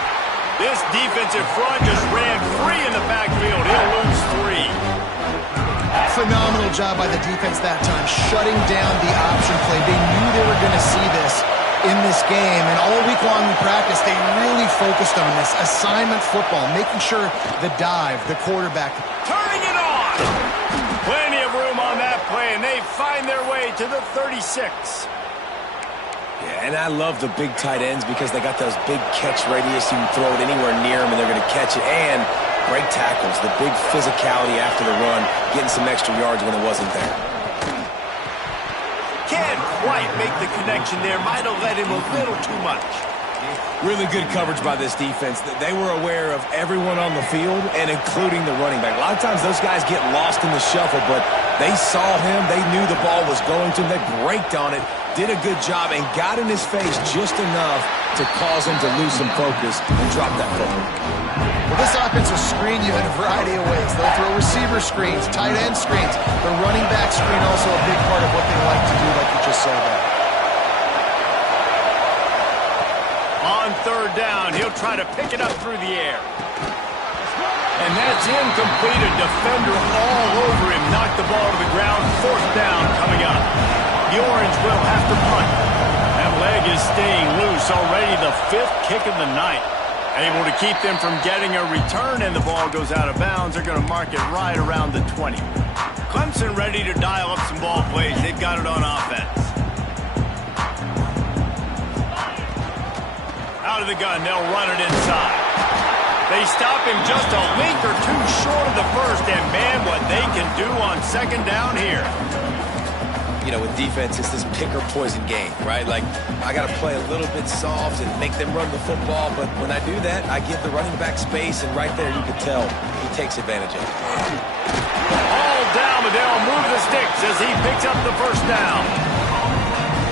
This defensive front just ran free in the backfield. He'll lose 3. Phenomenal job by the defense that time, shutting down the option play. They knew they were going to see this in this game, and all week long in practice, they really focused on this assignment football, making sure the dive, the quarterback. Turning it on! Plenty of room on that play, and find their way to the 36. Yeah, and I love the big tight ends because they got those big catch radius. You can throw it anywhere near them, and they're going to catch it. And great tackles, the big physicality after the run, getting some extra yards when it wasn't there. Can't quite make the connection there. Might have let him a little too much. Really good coverage by this defense. They were aware of everyone on the field, and including the running back. A lot of times those guys get lost in the shuffle, but they saw him. They knew the ball was going to him. They braked on it, did a good job, and got in his face just enough to cause him to lose some focus and drop that football. Well, this offense will screen you in a variety of ways. They'll throw receiver screens, tight end screens. The running back screen also a big part of what they like to do, like you just saw there. On third down, he'll try to pick it up through the air. And that's incomplete. A defender all over him. Knocked the ball to the ground. Fourth down coming up. The Orange will have to punt. That leg is staying loose. Already the fifth kick of the night. Able to keep them from getting a return, and the ball goes out of bounds. They're going to mark it right around the 20. Clemson ready to dial up some ball plays. They've got it on offense. Out of the gun, they'll run it inside. They stop him just a link or two short of the first, and man, what they can do on second down here. You know, with defense, it's this pick or poison game, right? Like, I got to play a little bit soft and make them run the football, but when I do that, I give the running back space, and right there you can tell he takes advantage of it. All down, but they'll move the sticks as he picks up the first down.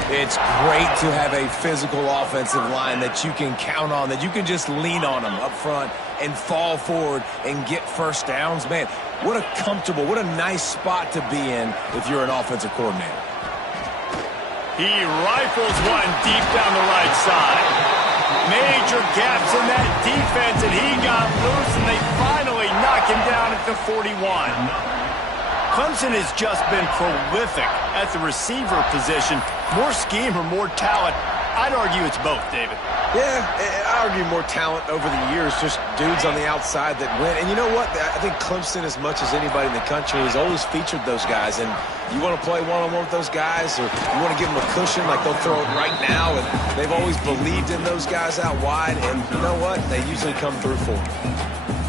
It's great to have a physical offensive line that you can count on, that you can just lean on them up front and fall forward and get first downs. Man, what a comfortable, what a nice spot to be in if you're an offensive coordinator. He rifles one deep down the right side. Major gaps in that defense, and he got loose, and they finally knock him down at the 41. Clemson has just been prolific at the receiver position. More scheme or more talent? I'd argue it's both, David. Yeah, I argue more talent over the years, just dudes on the outside that win. And you know what? I think Clemson, as much as anybody in the country, has always featured those guys. And you want to play one-on-one with those guys, or you want to give them a cushion, like they'll throw it right now. And they've always believed in those guys out wide. And you know what? They usually come through for them.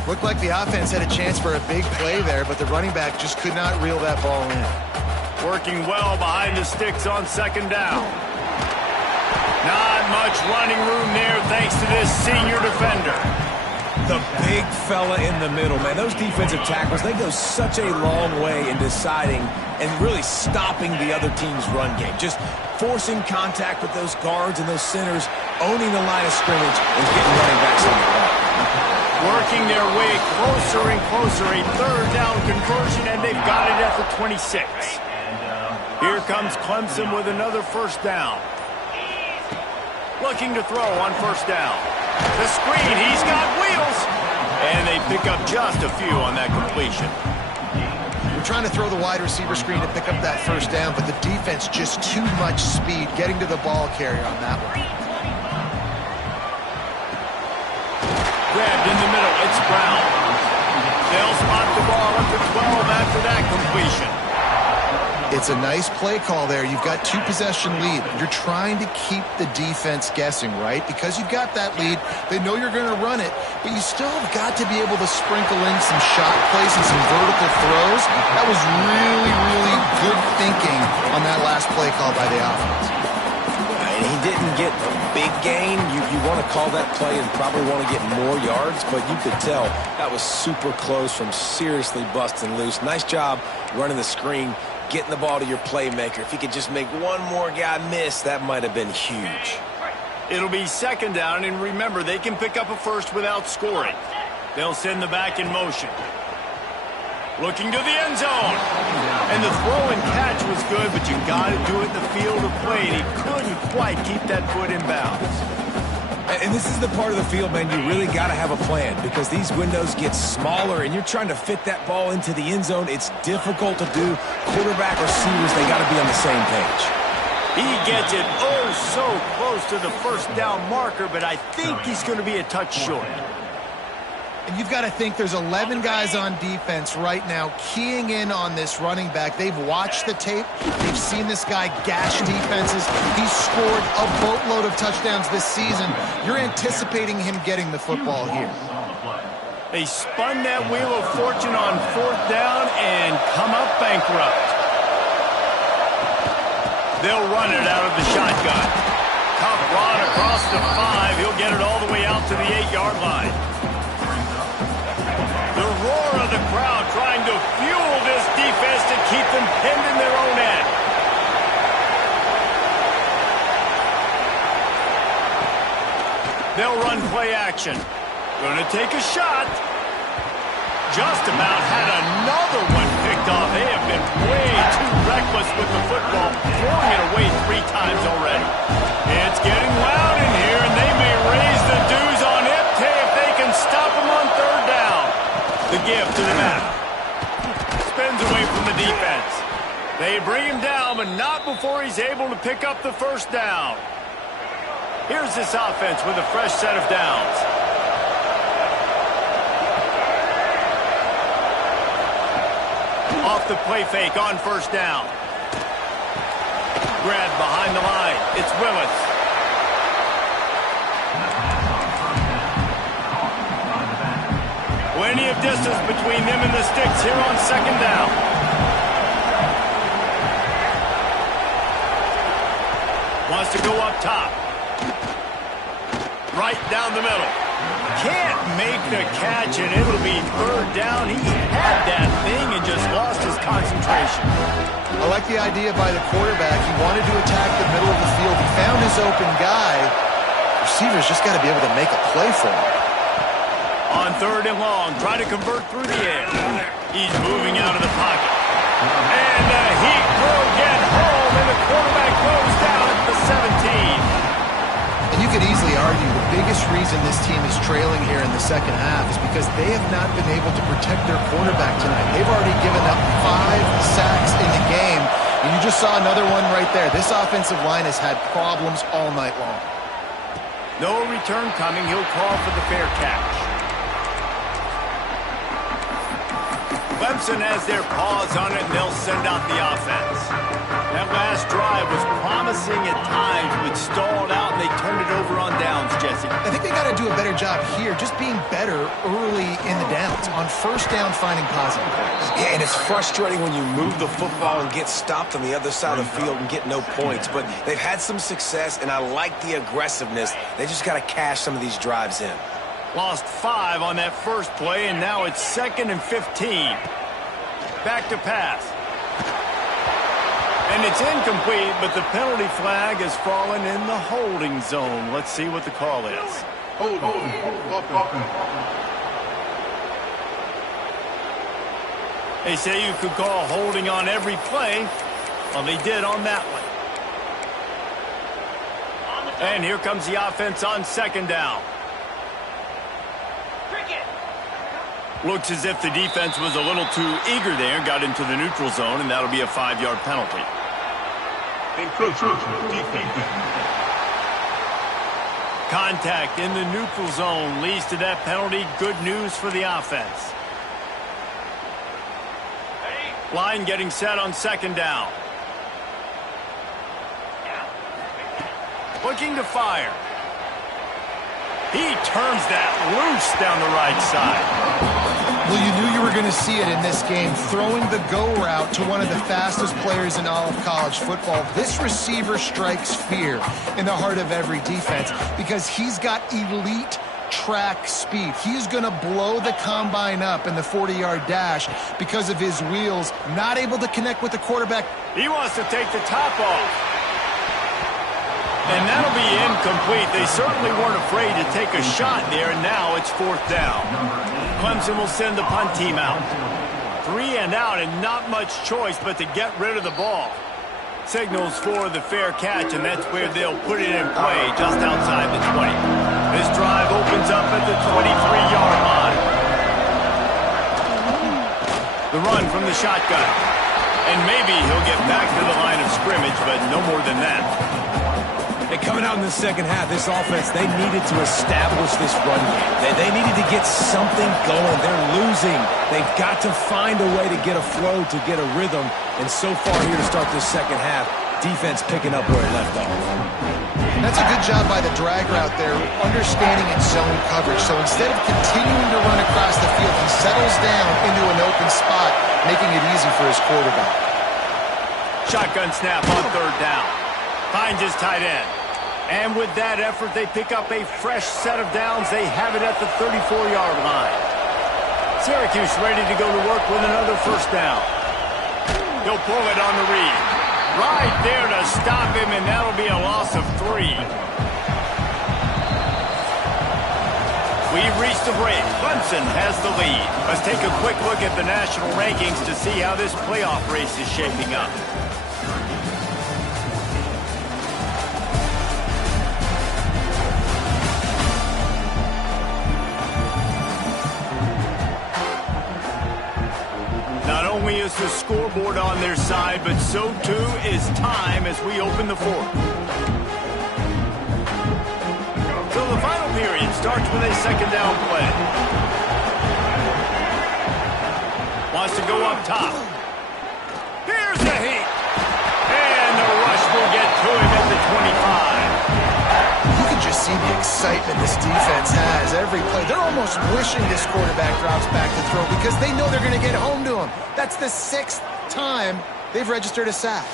Looked like the offense had a chance for a big play there, but the running back just could not reel that ball in. Working well behind the sticks on second down. Not much running room there thanks to this senior defender. The big fella in the middle, man. Those defensive tackles, they go such a long way in deciding and really stopping the other team's run game. Just forcing contact with those guards and those centers, owning the line of scrimmage, and getting running backs on the ground. Working their way closer and closer. A third down conversion, and they've got it at the 26. Here comes Clemson with another first down. Looking to throw on first down. The screen, he's got wheels. And they pick up just a few on that completion. We're trying to throw the wide receiver screen to pick up that first down, but the defense just too much speed getting to the ball carrier on that one. Grabbed in the middle, it's Brown. They'll spot the ball at the 12 after that completion. It's a nice play call there. You've got two-possession lead. You're trying to keep the defense guessing, right? Because you've got that lead. They know you're going to run it, but you still have got to be able to sprinkle in some shot plays and some vertical throws. That was really, really good thinking on that last play call by the offense. And he didn't get a big gain. You want to call that play and probably want to get more yards, but you could tell that was super close from seriously busting loose. Nice job running the screen, getting the ball to your playmaker. If he could just make one more guy miss, that might have been huge. It'll be second down, and remember, they can pick up a first without scoring. They'll send the back in motion. Looking to the end zone. And the throw and catch was good, but you got to do it in the field of play, and he couldn't quite keep that foot in bounds. And this is the part of the field, man, you really got to have a plan because these windows get smaller and you're trying to fit that ball into the end zone. It's difficult to do. Quarterback, receivers, they got to be on the same page. He gets it so close to the first down marker, but I think he's going to be a touch short. And you've got to think there's 11 guys on defense right now keying in on this running back. They've watched the tape. They've seen this guy gash defenses. He's scored a boatload of touchdowns this season. You're anticipating him getting the football here. They spun that wheel of fortune on 4th down and come up bankrupt. They'll run it out of the shotgun. Tough run across the 5. He'll get it all the way out to the 8-yard line. The roar of the crowd trying to fuel this defense to keep them pinned in their own end. They'll run play action. Going to take a shot. Just about had another one picked off. They have been way too reckless with the football, throwing it away 3 times already. It's getting loud in here, and they may raise the dues on Ipte if they can stop him on 3rd down. The give to the back. Spins away from the defense. They bring him down, but not before he's able to pick up the 1st down. Here's this offense with a fresh set of downs. Off the play fake on 1st down. Grab behind the line. It's Willis. Plenty of distance between them and the sticks here on 2nd down. Wants to go up top. Right down the middle. Can't make the catch, and it'll be 3rd down. He had that thing and just lost his concentration. I like the idea by the quarterback. He wanted to attack the middle of the field. He found his open guy. Receivers just got to be able to make a play for him. On 3rd and long, try to convert through the air. He's moving out of the pocket. And the heat will get home, and the quarterback goes down at the 17. And you could easily argue the biggest reason this team is trailing here in the 2nd half is because they have not been able to protect their quarterback tonight. They've already given up 5 sacks in the game, and you just saw another one right there. This offensive line has had problems all night long. No return coming. He'll call for the fair catch. Clemson has their paws on it, and they'll send out the offense. That last drive was promising at times, but stalled out, and they turned it over on downs, Jesse. I think they got to do a better job here, just being better early in the downs. On 1st down, finding positive plays. Yeah, and it's frustrating when you move the football and get stopped on the other side of the field and get no points. But they've had some success, and I like the aggressiveness. They just got to cash some of these drives in. Lost 5 on that first play, and now it's 2nd and 15. Back to pass. And it's incomplete, but the penalty flag has fallen in the holding zone. Let's see what the call is. Holding. They say you could call holding on every play. Well, they did on that one. And here comes the offense on 2nd down. Looks as if the defense was a little too eager there, got into the neutral zone, and that'll be a 5-yard penalty. Contact in the neutral zone leads to that penalty. Good news for the offense. Line getting set on 2nd down. Looking to fire. He turns that loose down the right side. Well, you knew you were going to see it in this game, throwing the go route to one of the fastest players in all of college football. This receiver strikes fear in the heart of every defense because he's got elite track speed. He's going to blow the combine up in the 40-yard dash because of his wheels, not able to connect with the quarterback. He wants to take the top off. And that'll be incomplete. They certainly weren't afraid to take a shot there, and now it's 4th down. Clemson will send the punt team out. 3 and out, and not much choice but to get rid of the ball. Signals for the fair catch, and that's where they'll put it in play, just outside the 20. This drive opens up at the 23-yard line. The run from the shotgun. And maybe he'll get back to the line of scrimmage, but no more than that. Hey, coming out in the second half, this offense, they needed to establish this run game. They needed to get something going. They're losing. They've got to find a way to get a flow, to get a rhythm. And so far here to start this second half, defense picking up where it left off. That's a good job by the drag route there, understanding its zone coverage. So instead of continuing to run across the field, he settles down into an open spot, making it easy for his quarterback. Shotgun snap on third down. Finds his tight end. And with that effort, they pick up a fresh set of downs. They have it at the 34-yard line. Syracuse ready to go to work with another first down. He'll pull it on the read. Right there to stop him, and that'll be a loss of 3. We've reached the break. Clemson has the lead. Let's take a quick look at the national rankings to see how this playoff race is shaping up. Not only is the scoreboard on their side, but so too is time as we open the fourth. So the final period starts with a second down play. Wants to go up top. Here's the heat. And the rush will get to him at the 25. You can just see the excitement this defense has every play. They're almost wishing this quarterback drops back to throw because they know they're going to get home to him. That's the 6th time they've registered a sack.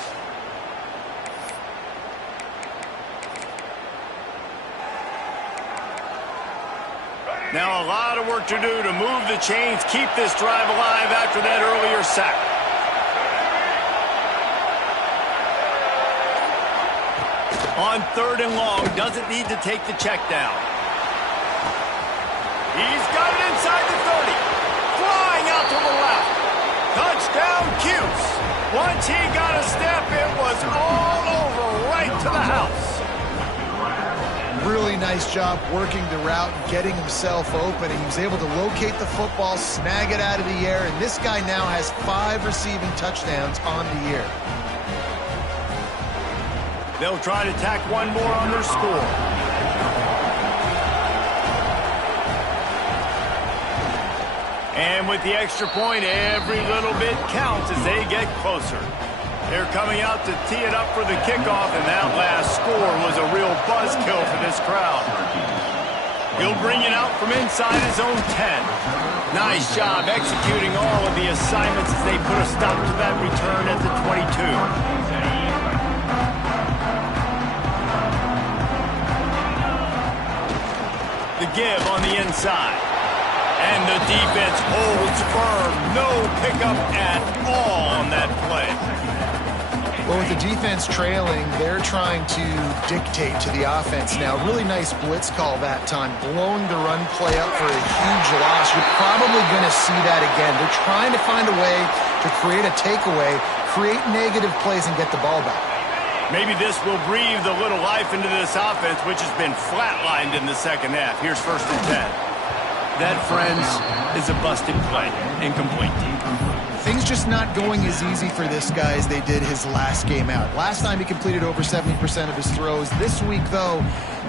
Now a lot of work to do to move the chains, keep this drive alive after that earlier sack. On third and long, doesn't need to take the check down. He's got it inside the 30. Flying out to the left. Touchdown, Cuse. Once he got a step, it was all over right to the house. Really nice job working the route and getting himself open. And he was able to locate the football, snag it out of the air, and this guy now has 5 receiving touchdowns on the year. They'll try to tack one more on their score. And with the extra point, every little bit counts as they get closer. They're coming out to tee it up for the kickoff, and that last score was a real buzzkill for this crowd. He'll bring it out from inside his own 10. Nice job executing all of the assignments as they put a stop to that return at the 22. The give on the inside. And the defense holds firm. No pickup at all on that play. Well, with the defense trailing, they're trying to dictate to the offense now. Really nice blitz call that time. Blowing the run play up for a huge loss. You're probably going to see that again. They're trying to find a way to create a takeaway, create negative plays, and get the ball back. Maybe this will breathe a little life into this offense, which has been flatlined in the second half. Here's 1st and 10. That, friends, is a busted play. Incomplete. Things just not going as easy for this guy as they did his last game out. Last time he completed over 70% of his throws. This week, though,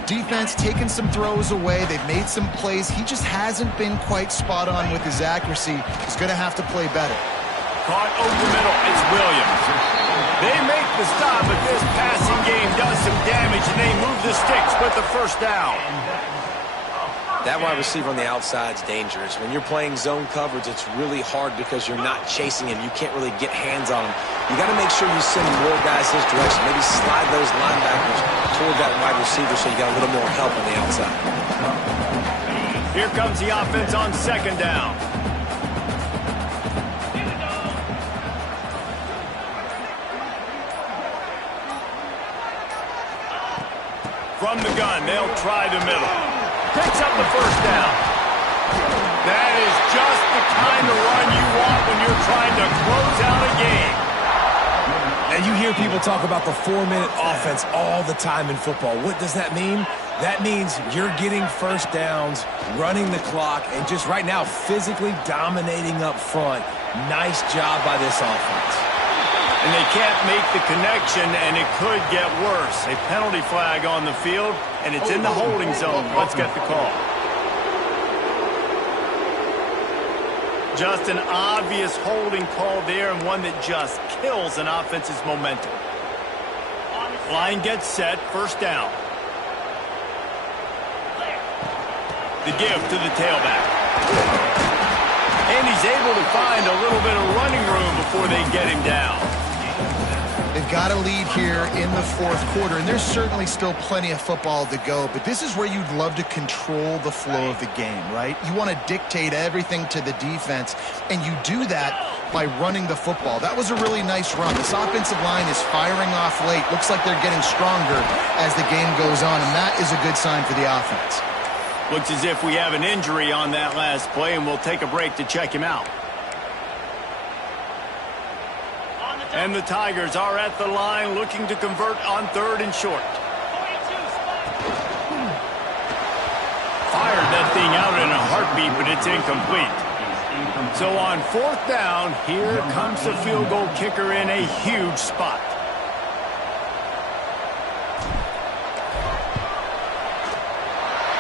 defense taking some throws away. They've made some plays. He just hasn't been quite spot on with his accuracy. He's going to have to play better. Caught over the middle. It's Williams. They make the stop, but this passing game does some damage, and they move the sticks with the first down. That wide receiver on the outside is dangerous. When you're playing zone coverage, it's really hard because you're not chasing him. You can't really get hands on him. You got to make sure you send more guys his direction. Maybe slide those linebackers toward that wide receiver so you got a little more help on the outside. Here comes the offense on second down. From the gun, they'll try the middle. Picks up the first down. That is just the kind of run you want when you're trying to close out a game. And you hear people talk about the 4-minute offense all the time in football. What does that mean? That means you're getting first downs, running the clock, and just right now physically dominating up front. Nice job by this offense. And they can't make the connection, and it could get worse. A penalty flag on the field, and it's in the holding zone. Let's get the call. Just an obvious holding call there, and one that just kills an offense's momentum. Line gets set, first down. The give to the tailback. And he's able to find a little bit of running room before they get him down. They've got a lead here in the fourth quarter, and there's certainly still plenty of football to go, but this is where you'd love to control the flow of the game, right? You want to dictate everything to the defense, and you do that by running the football. That was a really nice run. This offensive line is firing off late. Looks like they're getting stronger as the game goes on, and that is a good sign for the offense. Looks as if we have an injury on that last play, and we'll take a break to check him out. And the Tigers are at the line looking to convert on 3rd and short. Fired that thing out in a heartbeat, but it's incomplete. So on 4th down, here comes the field goal kicker in a huge spot.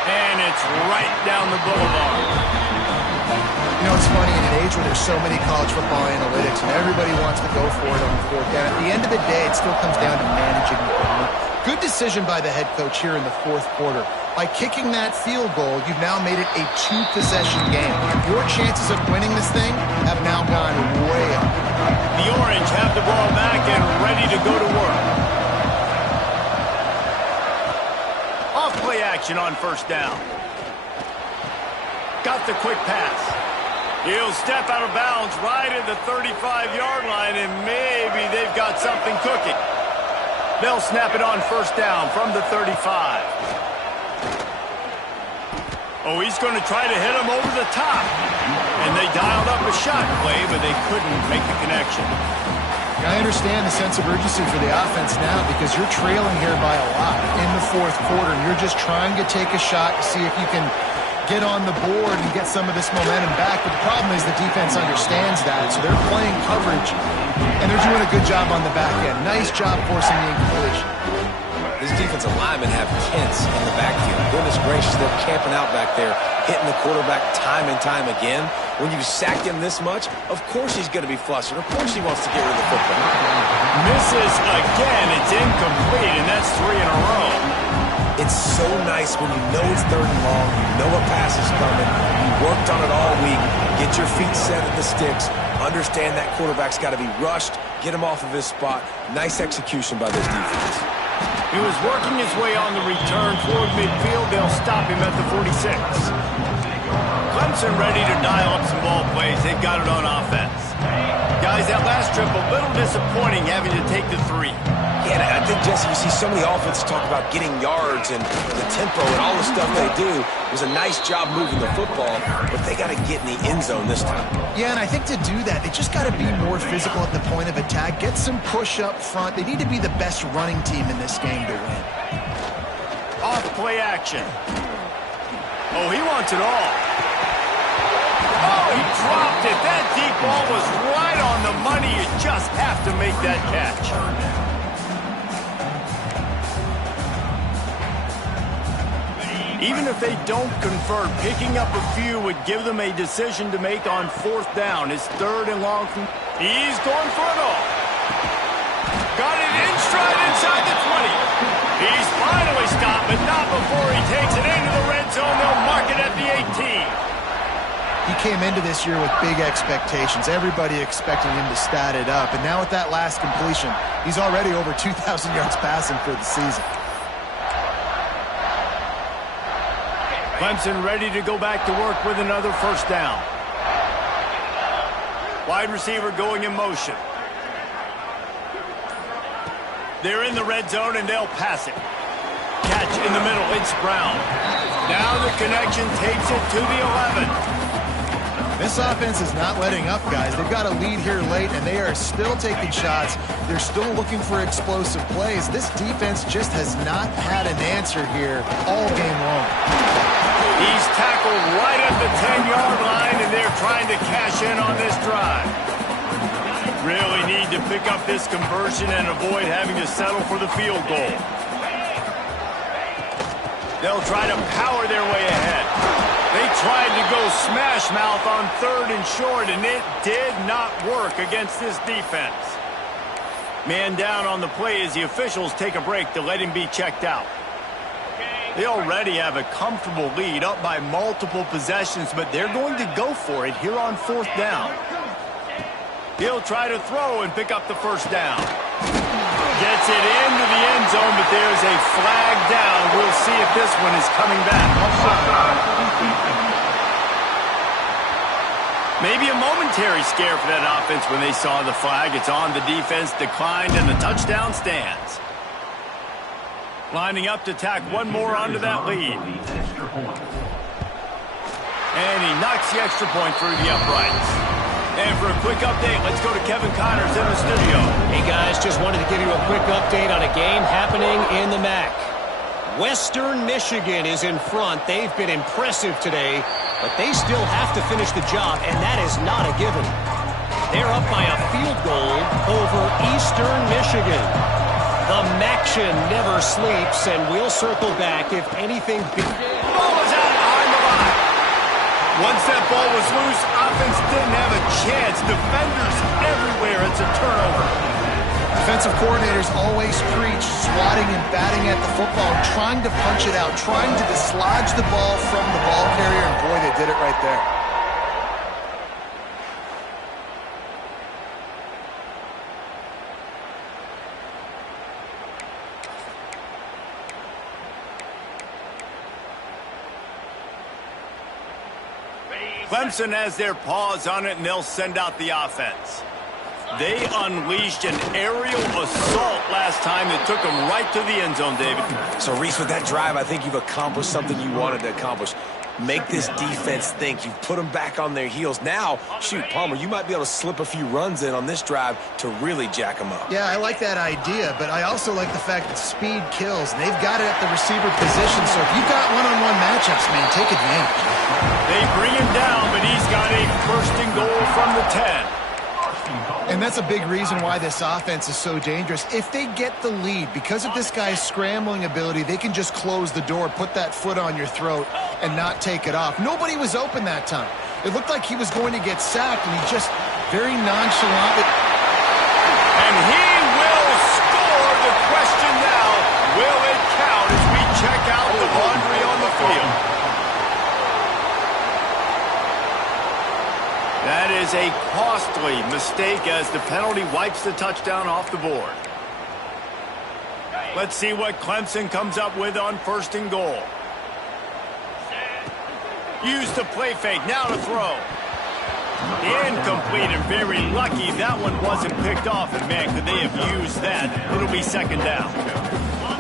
And it's right down the boulevard. You know, it's funny, in an age where there's so many college football analytics and everybody wants to go for it on the 4th down, at the end of the day, it still comes down to managing the game. Good decision by the head coach here in the 4th quarter. By kicking that field goal, you've now made it a 2-possession game. Your chances of winning this thing have now gone way up. The Orange have the ball back and ready to go to work. Off play action on 1st down. Got the quick pass. He'll step out of bounds right at the 35-yard line, and maybe they've got something cooking. They'll snap it on 1st down from the 35. Oh, he's going to try to hit him over the top. And they dialed up a shot play, but they couldn't make the connection. I understand the sense of urgency for the offense now because you're trailing here by a lot in the 4th quarter, and you're just trying to take a shot to see if you can get on the board and get some of this momentum back. But the problem is the defense understands that, so they're playing coverage, and they're doing a good job on the back end. Nice job forcing the incompletion. This defensive lineman have tents in the backfield. Goodness gracious, they're camping out back there, hitting the quarterback time and time again. When you sack him this much, of course he's going to be flustered. Of course he wants to get rid of the football. Misses again. It's incomplete, and that's 3 in a row. It's so nice when you know it's 3rd and long, you know a pass is coming, you worked on it all week, get your feet set at the sticks, understand that quarterback's got to be rushed, get him off of his spot. Nice execution by this defense. He was working his way on the return toward midfield. They'll stop him at the 46. Clemson ready to dial up some ball plays. They've got it on offense. Guys, that last trip a little disappointing having to take the 3. Yeah, and I think, Jesse, you see so many offenses talk about getting yards and the tempo and all the stuff they do. It was a nice job moving the football, but they got to get in the end zone this time. Yeah, and I think to do that, they just got to be more physical at the point of attack, get some push up front. They need to be the best running team in this game to win. Off play action. Oh, he wants it all. Oh, he dropped it. That deep ball was right on the money. You just have to make that catch. Even if they don't convert, picking up a few would give them a decision to make on 4th down. His 3rd and long. He's going for it all. Got it in stride inside the 20. He's finally stopped, but not before he takes it into the red zone. They'll mark it at the 18. He came into this year with big expectations. Everybody expecting him to stat it up. And now with that last completion, he's already over 2,000 yards passing for the season. Clemson ready to go back to work with another 1st down. Wide receiver going in motion. They're in the red zone, and they'll pass it. Catch in the middle. It's Brown. Now the connection takes it to the 11. This offense is not letting up, guys. They've got a lead here late, and they are still taking shots. They're still looking for explosive plays. This defense just has not had an answer here all game long. He's tackled right at the 10-yard line, and they're trying to cash in on this drive. Really need to pick up this conversion and avoid having to settle for the field goal. They'll try to power their way ahead. They tried to go smash mouth on 3rd and short, and it did not work against this defense. Man down on the play as the officials take a break to let him be checked out. They already have a comfortable lead, up by multiple possessions, but they're going to go for it here on 4th down. He'll try to throw and pick up the first down. Gets it into the end zone, but there's a flag down. We'll see if this one is coming back. Maybe a momentary scare for that offense when they saw the flag. It's on, the defense declined, and the touchdown stands. Lining up to tack one more onto that lead. And he knocks the extra point through the uprights. And for a quick update, let's go to Kevin Connors in the studio. Hey, guys, just wanted to give you a quick update on a game happening in the MAC. Western Michigan is in front. They've been impressive today, but they still have to finish the job, and that is not a given. They're up by a field goal over Eastern Michigan. The MACtion never sleeps, and we'll circle back if anything big. Ball is out behind the line. Once that ball was loose, offense didn't have a chance. Defenders everywhere. It's a turnover. Defensive coordinators always preach swatting and batting at the football, trying to punch it out, trying to dislodge the ball from the ball carrier, and boy, they did it right there. Clemson has their paws on it, and they'll send out the offense. They unleashed an aerial assault last time that took them right to the end zone, David. So, Reese, with that drive, I think you've accomplished something you wanted to accomplish. Make this defense think. You've put them back on their heels. Now, shoot, Palmer, you might be able to slip a few runs in on this drive to really jack them up. Yeah, I like that idea, but I also like the fact that speed kills, and they've got it at the receiver position, so if you've got one-on-one matchups, man, take advantage. They bring him down, but he's got a first and goal from the 10. And that's a big reason why this offense is so dangerous. If they get the lead, because of this guy's scrambling ability, they can just close the door, put that foot on your throat, and not take it off. Nobody was open that time. It looked like he was going to get sacked, and he just very nonchalant. And he will score. The question now, will it count as we check out the laundry on the field? That is a costly mistake as the penalty wipes the touchdown off the board. Let's see what Clemson comes up with on first and goal. Use the play fake, now to throw. Incomplete, and very lucky that one wasn't picked off, and man, could they have used that. It'll be second down.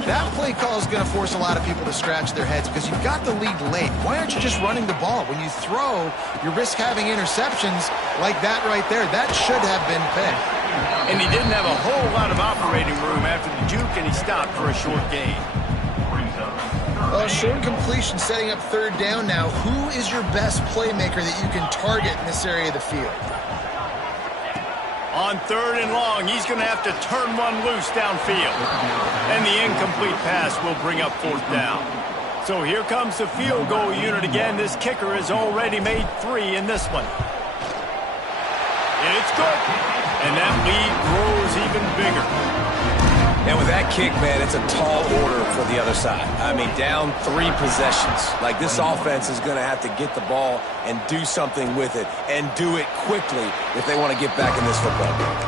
That play call is going to force a lot of people to scratch their heads because you've got the lead late. Why aren't you just running the ball? When you throw, you risk having interceptions like that right there. That should have been picked. And he didn't have a whole lot of operating room after the juke, and he stopped for a short gain. Short completion, setting up third down now. Who is your best playmaker that you can target in this area of the field? On third and long, he's going to have to turn one loose downfield. And the incomplete pass will bring up fourth down. So here comes the field goal unit again. This kicker has already made 3 in this one. It's good. And that lead grows even bigger. And with that kick, man, it's a tall order for the other side. I mean, down 3 possessions. Like, this offense is going to have to get the ball and do something with it, and do it quickly if they want to get back in this football game.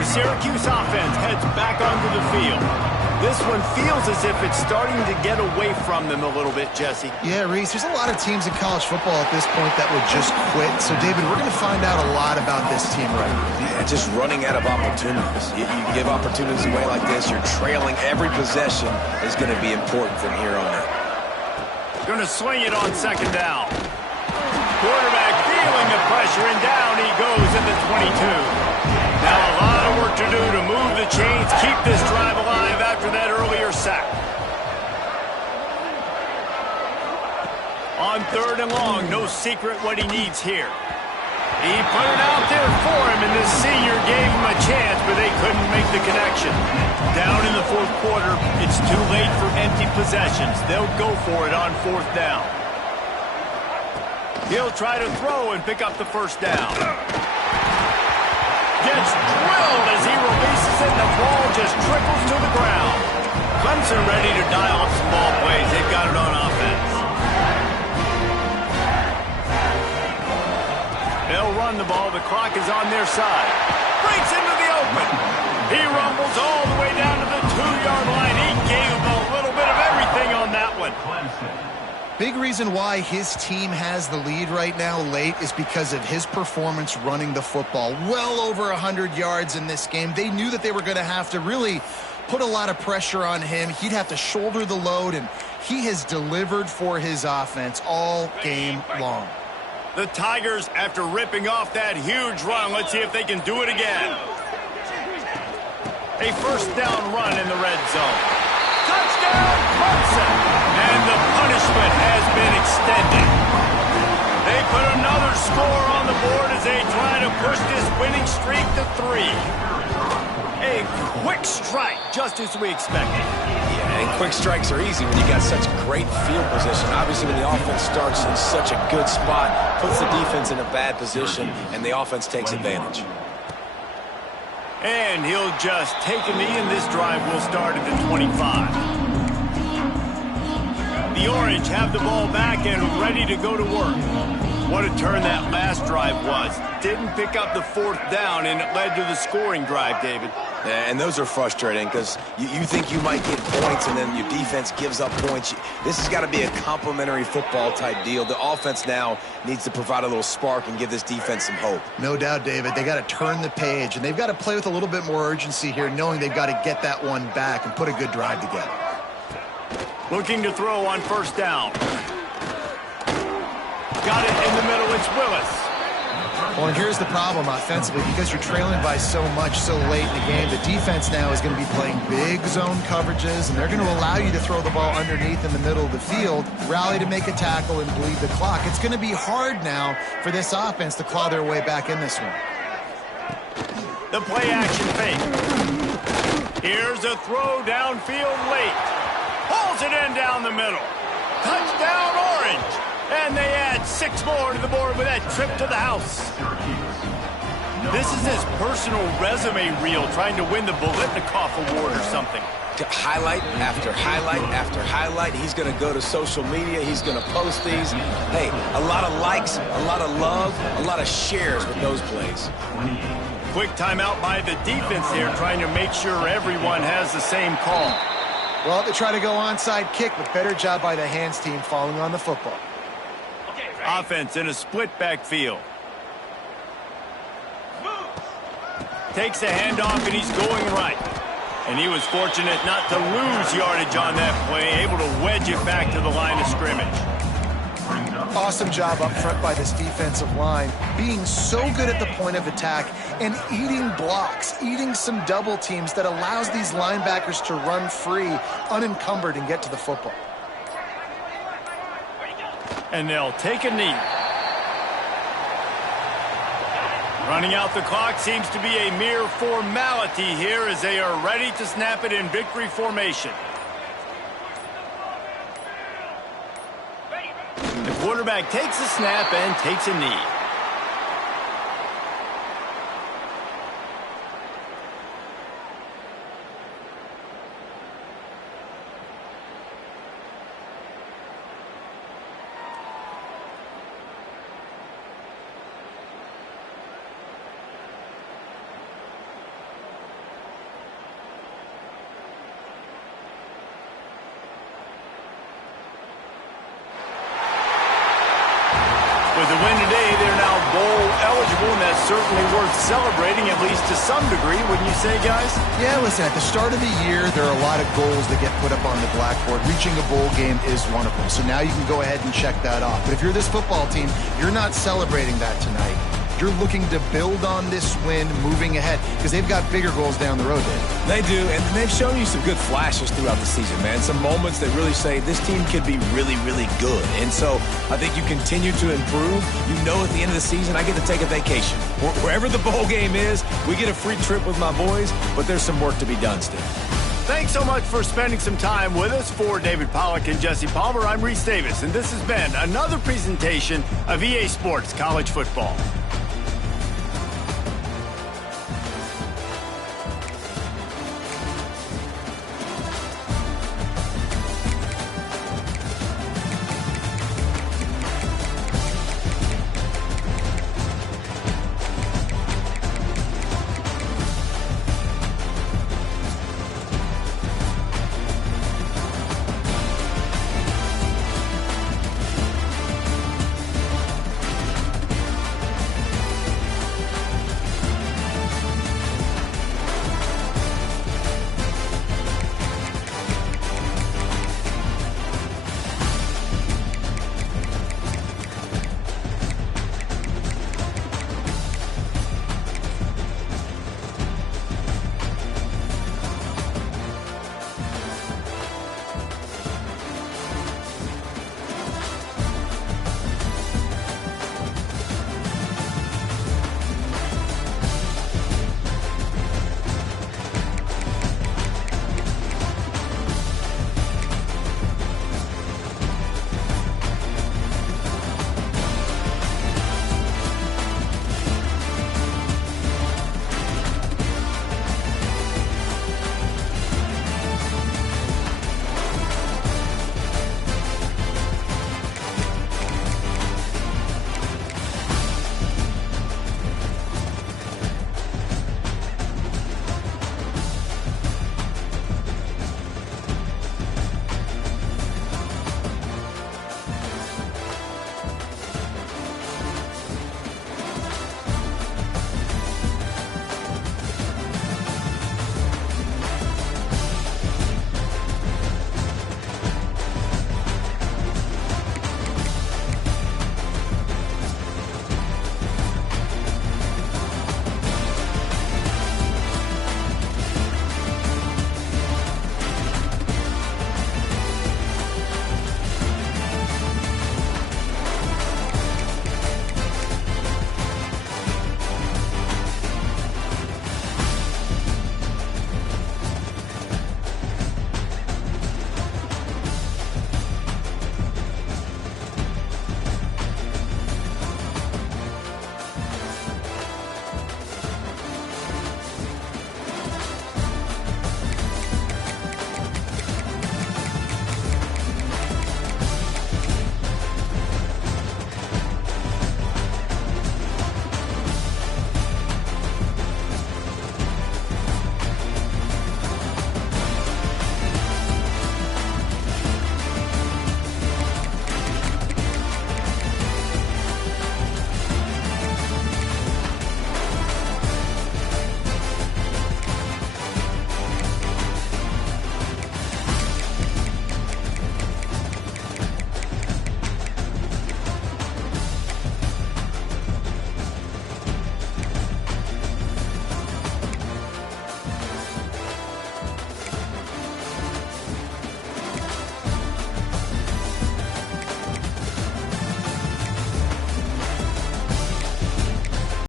The Syracuse offense heads back onto the field. This one feels as if it's starting to get away from them a little bit, Jesse. Yeah, Reese, there's a lot of teams in college football at this point that would just quit. So, David, we're going to find out a lot about this team right now. Yeah, just running out of opportunities. You give opportunities away like this, you're trailing. Every possession is going to be important from here on out. Going to swing it on second down. Quarterback feeling the pressure, and down he goes at the 22. Now a lot of work to do to move the chains, keep this drive alive after that earlier sack. On third and long, no secret what he needs here. He put it out there for him, and this senior gave him a chance, but they couldn't make the connection. Down in the fourth quarter, it's too late for empty possessions. They'll go for it on fourth down. He'll try to throw and pick up the first down. Gets drilled as he releases it, and the ball just trickles to the ground. Clemson ready to dial up some ball plays. They've got it on offense. They'll run the ball. The clock is on their side. Breaks into the open. He rumbles all the way down to the 2-yard line. He gave him a little bit of everything on that one. Big reason why his team has the lead right now late is because of his performance running the football. Well over 100 yards in this game. They knew that they were going to have to really put a lot of pressure on him. He'd have to shoulder the load, and he has delivered for his offense all game long. The Tigers, after ripping off that huge run, let's see if they can do it again. A first down run in the red zone. Touchdown, Clemson! And the punishment has been extended. They put another score on the board as they try to push this winning streak to 3. A quick strike, just as we expected. Yeah, and quick strikes are easy when you got such great field position. Obviously, when the offense starts in such a good spot, puts the defense in a bad position, and the offense takes advantage. And he'll just take a knee, and this drive will start at the 25. The Orange have the ball back and ready to go to work. What a turn that last drive was. Didn't pick up the fourth down, and it led to the scoring drive, David. Yeah, and those are frustrating because you think you might get points, and then your defense gives up points. This has got to be a complimentary football type deal. The offense now needs to provide a little spark and give this defense some hope. No doubt, David. They got to turn the page, and they've got to play with a little bit more urgency here, knowing they've got to get that one back and put a good drive together. Looking to throw on first down. Got it in the middle. It's Willis. Well, and here's the problem offensively. Because you're trailing by so much so late in the game, the defense now is going to be playing big zone coverages, and they're going to allow you to throw the ball underneath in the middle of the field, rally to make a tackle, and bleed the clock. It's going to be hard now for this offense to claw their way back in this one. The play action fake. Here's a throw downfield late. Pulls it in down the middle. Touchdown, Orange. And they add 6 more to the board with that trip to the house. This is his personal resume reel, trying to win the Bolitnikoff Award or something. Highlight after highlight after highlight. He's going to go to social media. He's going to post these. Hey, a lot of likes, a lot of love, a lot of shares with those plays. Quick timeout by the defense here, trying to make sure everyone has the same call. Well, they try to go onside kick, but better job by the hands team following on the football. Offense in a split backfield. Takes a handoff, and he's going right. And he was fortunate not to lose yardage on that play, able to wedge it back to the line of scrimmage. Awesome job up front by this defensive line, being so good at the point of attack and eating blocks, eating some double teams that allows these linebackers to run free, unencumbered, and get to the football. And they'll take a knee. Running out the clock seems to be a mere formality here as they are ready to snap it in victory formation. The quarterback takes a snap and takes a knee. With the win today, they're now bowl eligible, and that's certainly worth celebrating, at least to some degree, wouldn't you say, guys? Yeah, listen, at the start of the year, there are a lot of goals that get put up on the blackboard. Reaching a bowl game is one of them, so now you can go ahead and check that off. But if you're this football team, you're not celebrating that tonight. you're looking to build on this win moving ahead because they've got bigger goals down the road, Dave. They do, and they've shown you some good flashes throughout the season, man. Some moments that really say this team could be really, really good. And so I think you continue to improve. You know at the end of the season, I get to take a vacation. Wherever the bowl game is, we get a free trip with my boys, but there's some work to be done still. Thanks so much for spending some time with us. For David Pollack and Jesse Palmer, I'm Reese Davis, and this has been another presentation of EA Sports College Football.